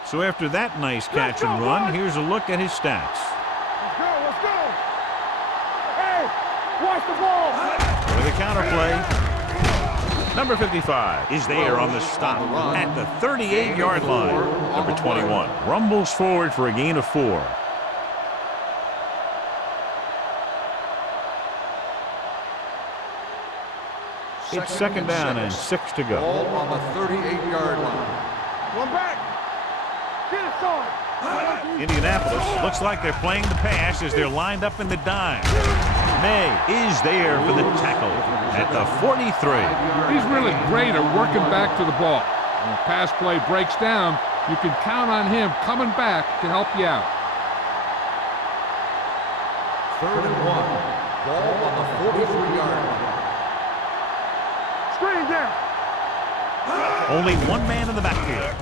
So after that nice catch and run, here's a look at his stats. Let's go, let's go. Hey, watch the ball. For the counterplay, number 55 is there on the stop at the 38-yard line. Number 21 rumbles forward for a gain of 4. It's second down and 6 to go. Ball on the 38-yard line. One back. Get it started. Indianapolis looks like they're playing the pass as they're lined up in the dime. May is there for the tackle at the 43. He's really great at working back to the ball. When a pass play breaks down, you can count on him coming back to help you out. 3rd and 1. Ball on the 43-yard line. Screen down. Only one man in the backfield.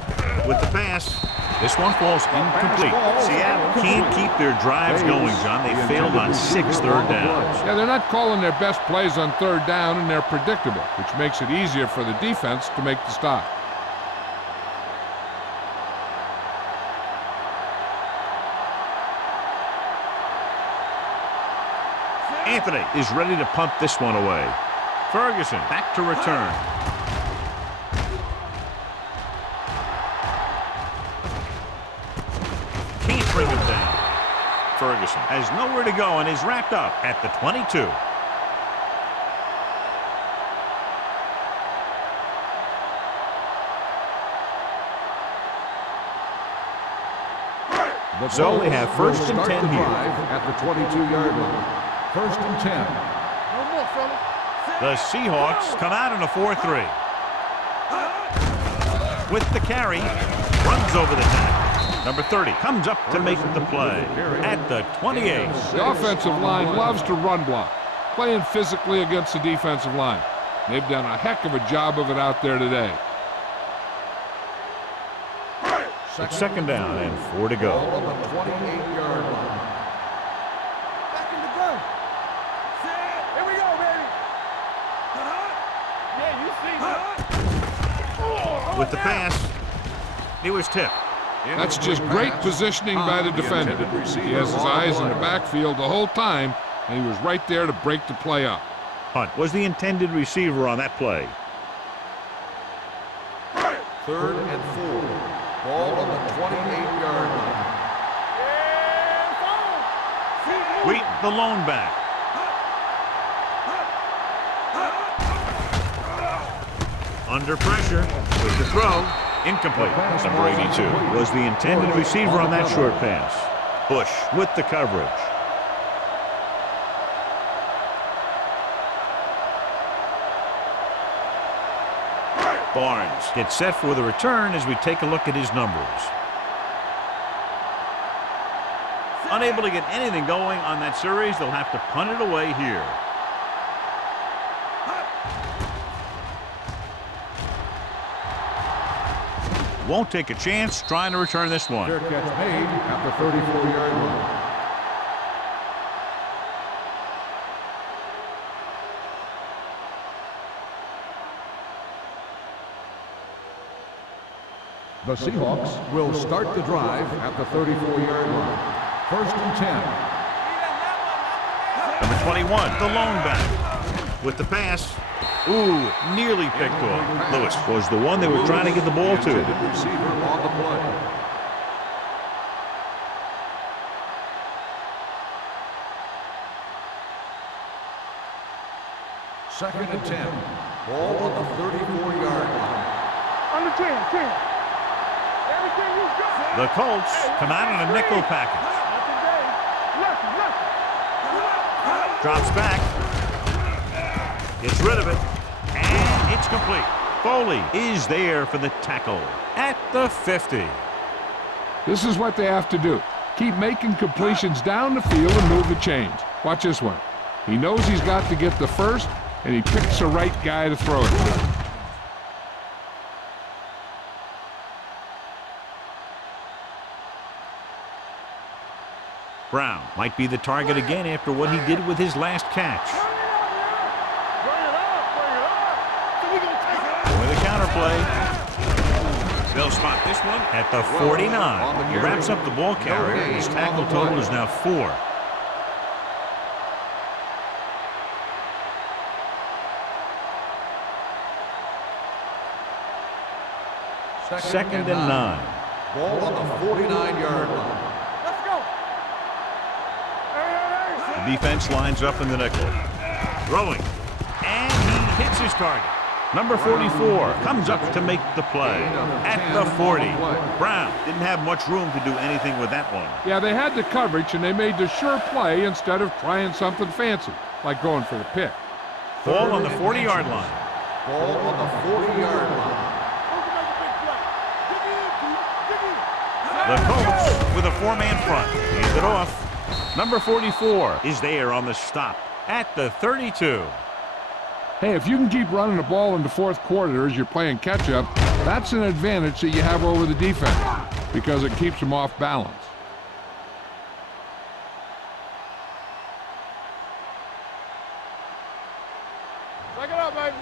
With the pass, this one falls incomplete. Seattle can't keep their drives going, John. They failed on 6 third downs. Yeah, they're not calling their best plays on third down, and they're predictable, which makes it easier for the defense to make the stop. Anthony is ready to punt this one away. Ferguson back to return. Can't bring him down. Ferguson has nowhere to go and is wrapped up at the 22. So they have first and 10 here. At the 22-yard line. 1st and 10. No more, fellas. The Seahawks come out in a 4-3. With the carry, runs over the tackle. Number 30 comes up to make the play at the 28. The offensive line loves to run block, playing physically against the defensive line. They've done a heck of a job of it out there today. It's second down and 4 to go. Ball on the 28-yard line. Back in the gun. Here we go, baby. Yeah, you see. With the pass, he was tipped. That's just great positioning by the defender. He has his eyes in the backfield the whole time, and he was right there to break the play up. Hunt was the intended receiver on that play. 3rd and 4. Ball on the 28-yard line. Wheaton, the lone back. Under pressure with the throw. Incomplete. Number 82 was the intended receiver on that short pass. Bush with the coverage. Barnes gets set for the return as we take a look at his numbers. Unable to get anything going on that series, they'll have to punt it away here. Won't take a chance trying to return this one. Fair catch made at the 34-yard line. The Seahawks will start the drive at the 34-yard line. 1st and 10. Number 21, the lone back. With the pass. Ooh, nearly picked off. Lewis was the one they were trying to get the ball to. Receiver on the play. Second and 10. Ball on the 34-yard line. Under 10. Everything you got. The Colts come out in a nickel package. Drops back. Gets rid of it. And it's complete. Foley is there for the tackle at the 50. This is what they have to do. Keep making completions down the field and move the chains. Watch this one. He knows he's got to get the first, and he picks the right guy to throw it to. Brown might be the target again after what he did with his last catch. With a counterplay. They'll spot this one at the 49. He wraps up the ball carrier. His tackle total is now 4. Second and 9. Ball on the 49-yard line. The defense lines up in the nickel. Throwing. And he hits his target. Number 44 comes up to make the play at the 40. Brown didn't have much room to do anything with that one. Yeah, they had the coverage, and they made the sure play instead of trying something fancy, like going for the pick. Ball on the 40-yard line. Ball on the 40-yard line. The Colts with a 4-man front. Hands it off. Number 44 is there on the stop at the 32. Hey, if you can keep running the ball in the fourth quarter as you're playing catch-up, that's an advantage that you have over the defense because it keeps them off balance. Back it up, baby.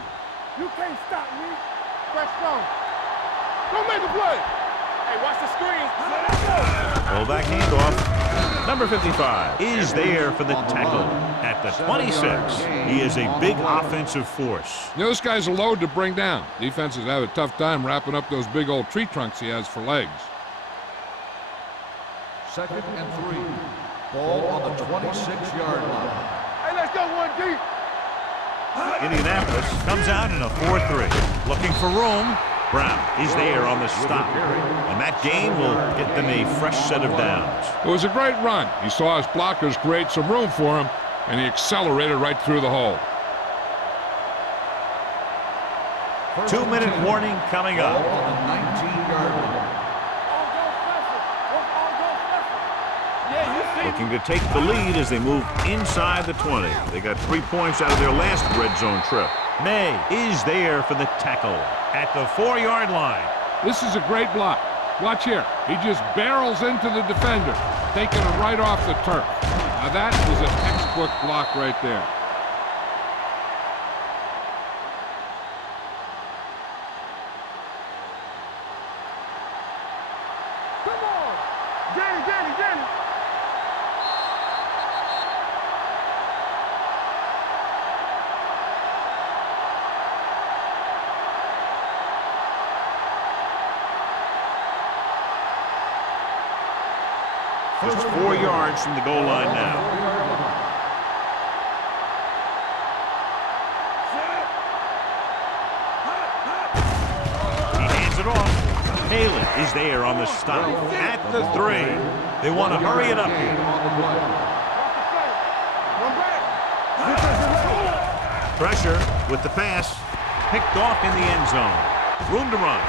You can't stop me. Press strong. Don't make a play. Hey, watch the screen. Pull back handoff. Number 55 is there for the tackle at the 26. He is a big offensive force. You know, this guy's a load to bring down. Defenses have a tough time wrapping up those big old tree trunks he has for legs. Second and 3. Ball on the 26-yard line. Hey, let's go 1 deep. Indianapolis comes out in a 4-3. Looking for room. Brown is there on the stop. And that gain will get them a fresh set of downs. It was a great run. He saw his blockers create some room for him, and he accelerated right through the hole. 2-minute warning coming up. Ball on the 19-yard line. Looking to take the lead as they move inside the 20. They got 3 points out of their last red zone trip. May is there for the tackle at the 4-yard line. This is a great block. Watch here. He just barrels into the defender, taking it right off the turf. Now that is a textbook block right there. Come on. Danny. Just 4 yards from the goal line now. He hands it off. Palin is there on the stop at the 3. They want to hurry it up here. Pressure with the pass. Picked off in the end zone. Room to run.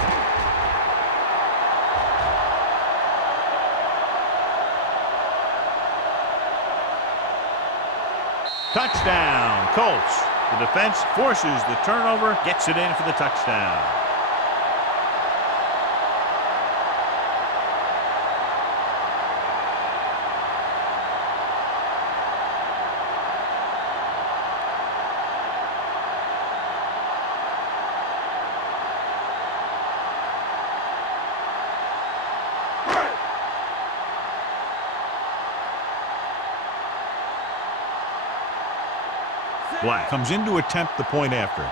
Touchdown, Colts. The defense forces the turnover, gets it in for the touchdown. Black comes in to attempt the point after.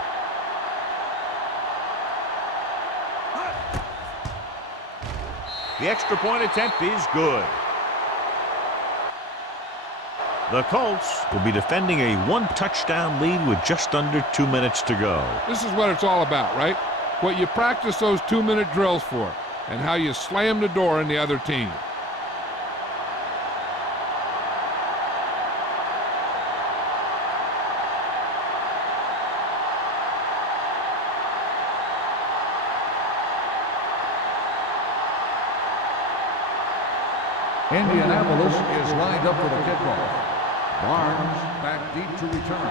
The extra point attempt is good. The Colts will be defending a 1-touchdown lead with just under 2 minutes to go. This is what it's all about, right? What you practice those 2-minute drills for, and how you slam the door in the other team. Indianapolis is lined up for the kickoff. Barnes back deep to return.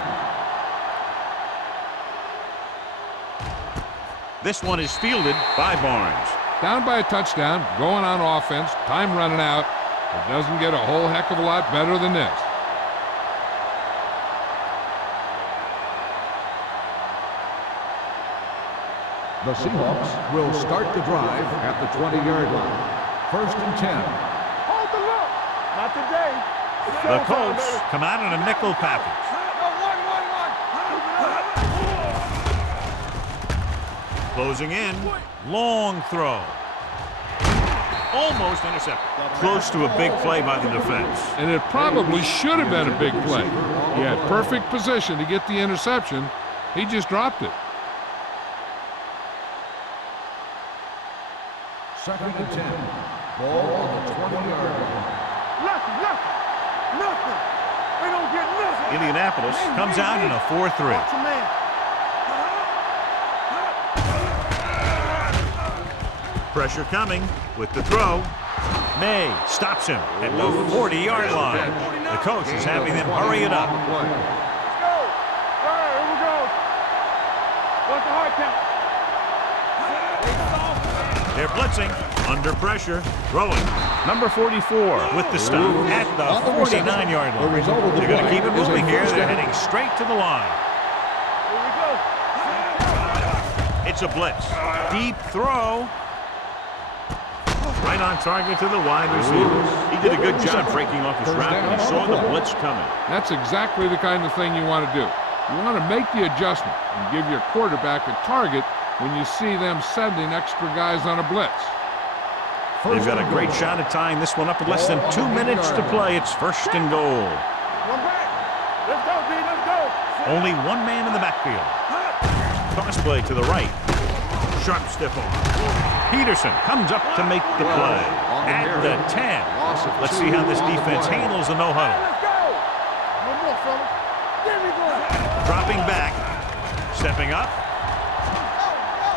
This one is fielded by Barnes. Down by a touchdown, going on offense, time running out. It doesn't get a whole heck of a lot better than this. The Seahawks will start the drive at the 20-yard line. 1st and 10. Hold the look. Not today. The Colts come out in a nickel package. Closing in. Long throw. Almost intercepted. Close to a big play by the defense. And it probably should have been a big play. He had perfect position to get the interception. He just dropped it. 2nd and 10. Ball on the 20-yard line. Nothing. They don't get nothing. Indianapolis comes out in a 4-3. Watch your man. Pressure coming with the throw. May stops him at the 40-yard line. The coach is having them hurry it up. Let's go. All right, here we go. What's the hard count? They're blitzing, under pressure, throwing. Number 44 with the stop at the 49-yard line. They're going to keep it moving here. They're heading straight to the line. Here we go. It's a blitz. Deep throw. Right on target to the wide receiver. He did a good job breaking off his route when he saw the blitz coming. That's exactly the kind of thing you want to do. You want to make the adjustment and give your quarterback a target when you see them sending extra guys on a blitz. They've got a great shot at tying this one up with less than 2 minutes to play. It's 1st and goal. One back. Let's go, D. Let's go. Only one man in the backfield. Toss play to the right. Sharp stiff arm. Peterson comes up to make the play. At the 10. Let's see how this defense handles the no-huddle. Let's go. One more, fellas. There we go. Dropping back. Stepping up.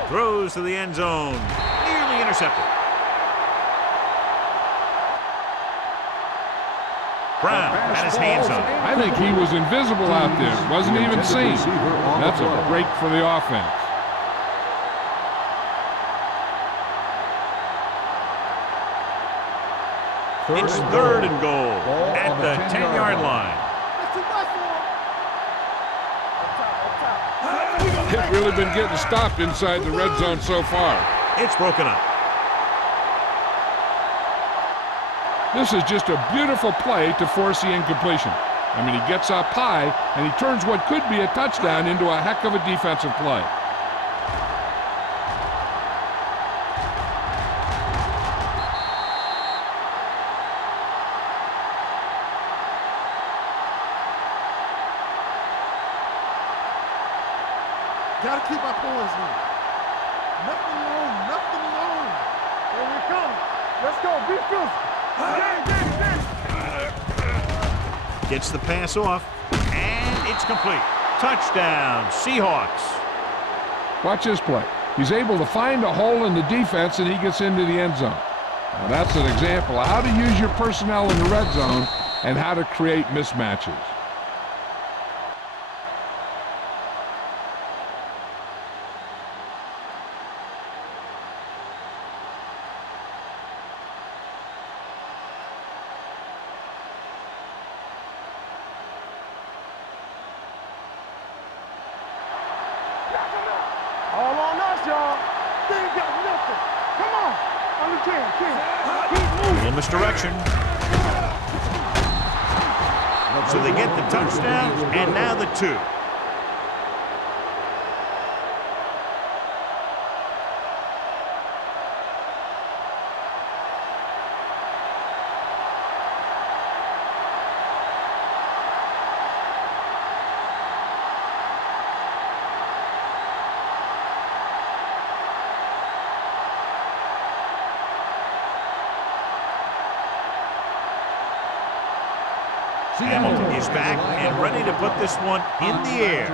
Throws to the end zone. Nearly intercepted. Brown had his hands on it. I think he was invisible out there. Wasn't even seen. That's a break for the offense. It's 3rd and goal at the 10-yard line. That's too much for him. Up top. They've really been getting stopped inside the red zone so far. It's broken up. This is just a beautiful play to force the incompletion. I mean, he gets up high, and he turns what could be a touchdown into a heck of a defensive play. Gotta keep our poise here. Nothing long, nothing long. Here we come. Let's go, be physical. Gets the pass off, and it's complete. Touchdown, Seahawks. Watch this play. He's able to find a hole in the defense, and he gets into the end zone. Now, that's an example of how to use your personnel in the red zone and how to create mismatches. All on us, y'all. They ain't got nothing. Come on. On the 10. Keep moving. Little misdirection. So they get the touchdown, and now the 2. Hamilton is back and ready to put this one in the air.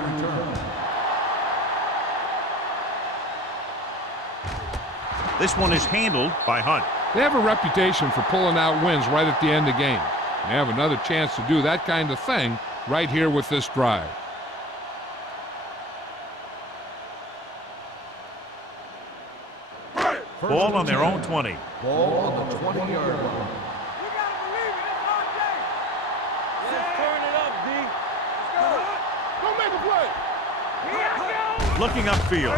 This one is handled by Hunt. They have a reputation for pulling out wins right at the end of games. They have another chance to do that kind of thing right here with this drive. Ball on their own 20. Ball on the 20-yard line. Looking upfield.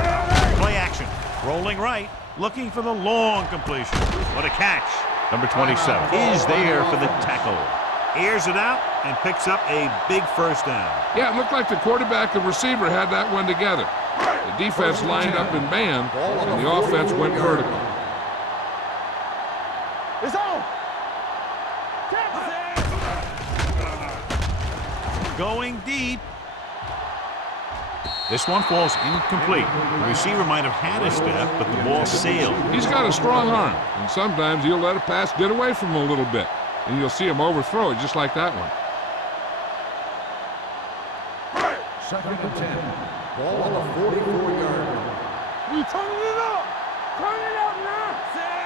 Play action. Rolling right. Looking for the long completion. What a catch. Number 27 is there for the tackle. Airs it out and picks up a big first down. Yeah, it looked like the quarterback and receiver had that one together. The defense lined up in man, and the offense went vertical. It's on. Going deep. This one falls incomplete. The receiver might have had a step, but the ball sailed. He's got a strong arm, and sometimes he'll let a pass get away from him a little bit, and you'll see him overthrow it just like that one. 2nd and 10. Ball on the 44-yard line. We turning it up. Turn it up now.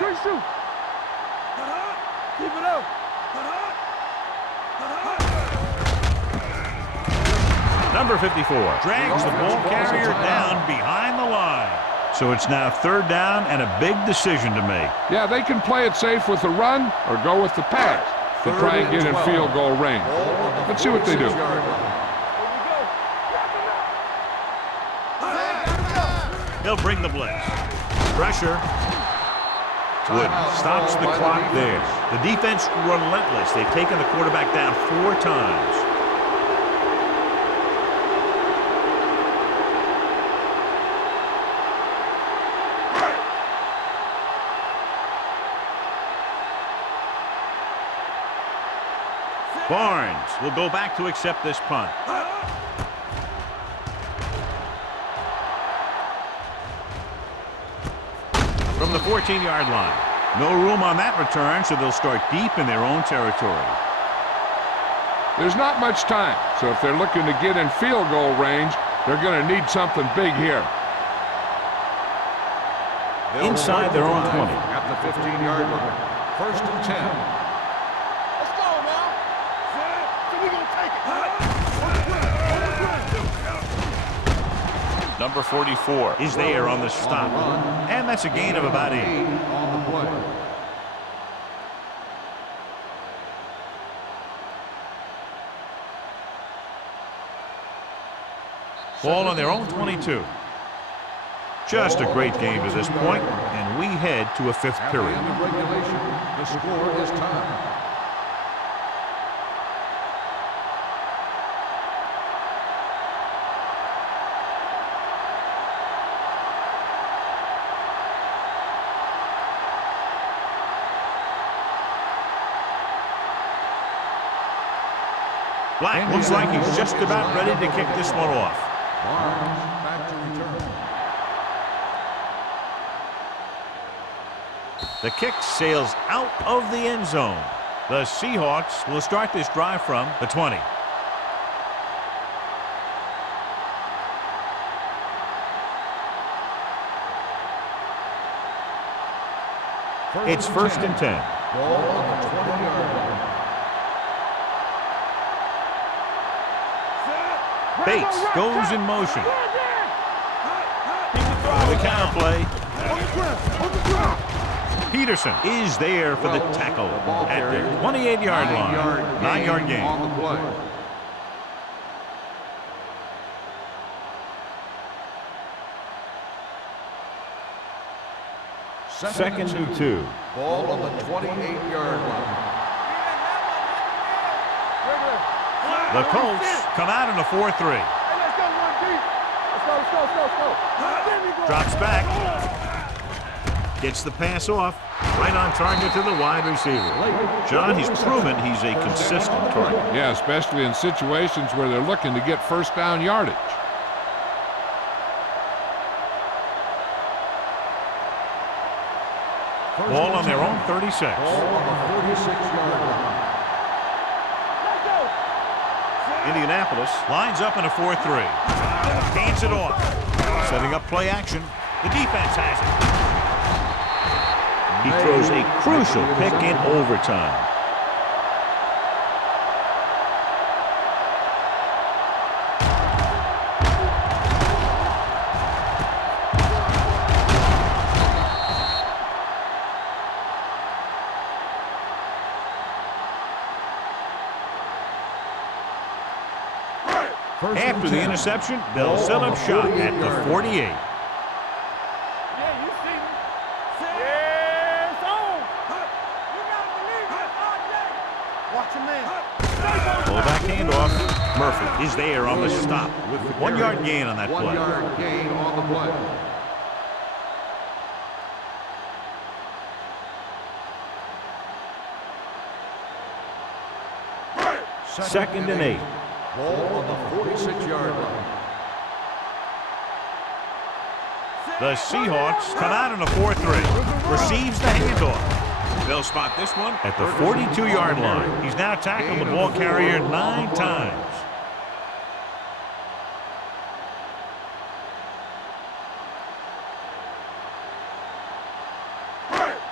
Quick shoot. Keep it up. Number 54 drags the ball carrier down behind the line. So it's now 3rd down and a big decision to make. Yeah, they can play it safe with the run or go with the pass to try and get in field goal range. Let's see what they do. They'll bring the blitz. Pressure. Wood stops the clock there. The defense relentless. They've taken the quarterback down 4 times. Barnes will go back to accept this punt. From the 14-yard line. No room on that return, so they'll start deep in their own territory. There's not much time, so if they're looking to get in field goal range, they're going to need something big here. Inside their own 20. At the 15-yard line. 1st and 10. Number 44 is there on the stop. And that's a gain of about 8. On the play. Ball on their own 22. Just a great game to this point, and we head to a 5th At the period. end of regulation, the score is tied. Black looks like he's just about ready to kick this one off. Barnes back to return. The kick sails out of the end zone. The Seahawks will start this drive from the 20. It's first and 10. Ball on the 20-yard line. Bates goes in motion. The counter play. Peterson is there for the tackle at the 28-yard line. 9-yard gain. On the play. Second and 2. Ball on the 28-yard line. The Colts come out in a 4-3. Drops back. Gets the pass off. Right on target to the wide receiver. John, he's proven he's a consistent target. Yeah, especially in situations where they're looking to get first down yardage. Ball on their own 36. Ball on the 36-yard line. Indianapolis lines up in a 4-3. Hands it off. Setting up play action. The defense has it. He throws a crucial pick in overtime. After the interception, they'll set up shop at the 48. Fullback handoff. Murphy is there on the stop with 1-yard gain on that play. 1-yard gain on the play. Second and 8. Ball on the 46-yard line. The Seahawks come out in a 4-3. Receives the handoff. They'll spot this one at the 42-yard line. He's now tackled the ball carrier 9 times.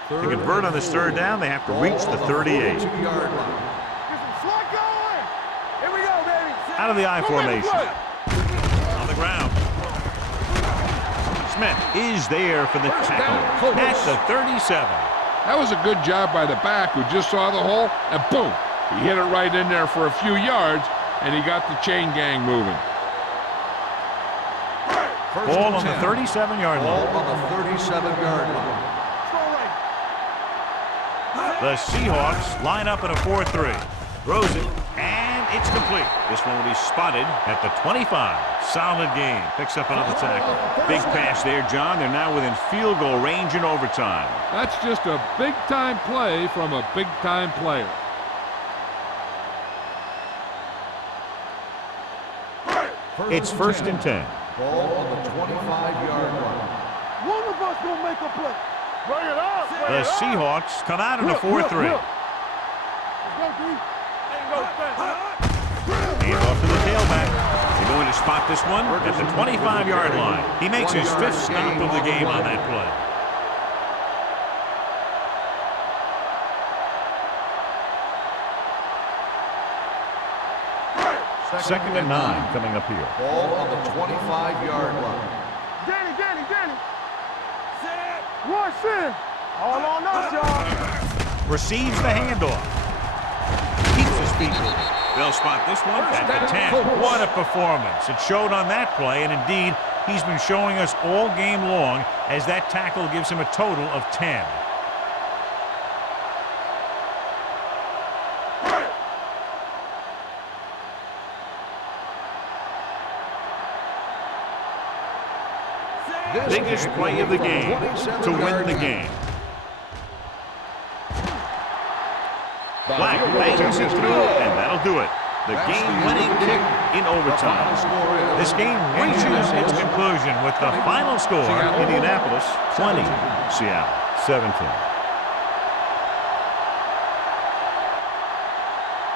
To convert on this third down, they have to reach the 38. 42-yard line. Out of the I formation. On the ground. Smith is there for the tackle at the 37. That was a good job by the back who just saw the hole, and boom, he hit it right in there for a few yards, and he got the chain gang moving. Ball on the 37-yard line. Ball on the 37-yard line. The Seahawks line up in a 4-3. Throws it, and it's complete. This one will be spotted at the 25. Solid game. Picks up another tackle. Big pass there, John. They're now within field goal range in overtime. That's just a big-time play from a big-time player. It's first and 10. Ball on the 25-yard line. One of us gonna make a play. Bring it up. The Seahawks come out in a 4-3. Hand off to the tailback. They're going to spot this one at the 25-yard line. He makes his 5th stop of the game on that play. Second and 9 coming up here. Ball on the 25-yard line. Danny. Rush in. All on us, y'all. Receives the handoff. Keeps his feet moving. They'll spot this one at the 10. What a performance. It showed on that play, and indeed, he's been showing us all game long as that tackle gives him a total of 10. Biggest play of the game to win the game. Black bangs it through, and that'll do it. the game-winning kick in overtime. This game reaches its conclusion with the final score, Indianapolis 20, Seattle 17.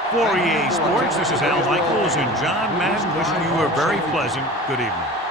For EA Sports, this is Al Michaels and John Madden wishing you a very pleasant good evening.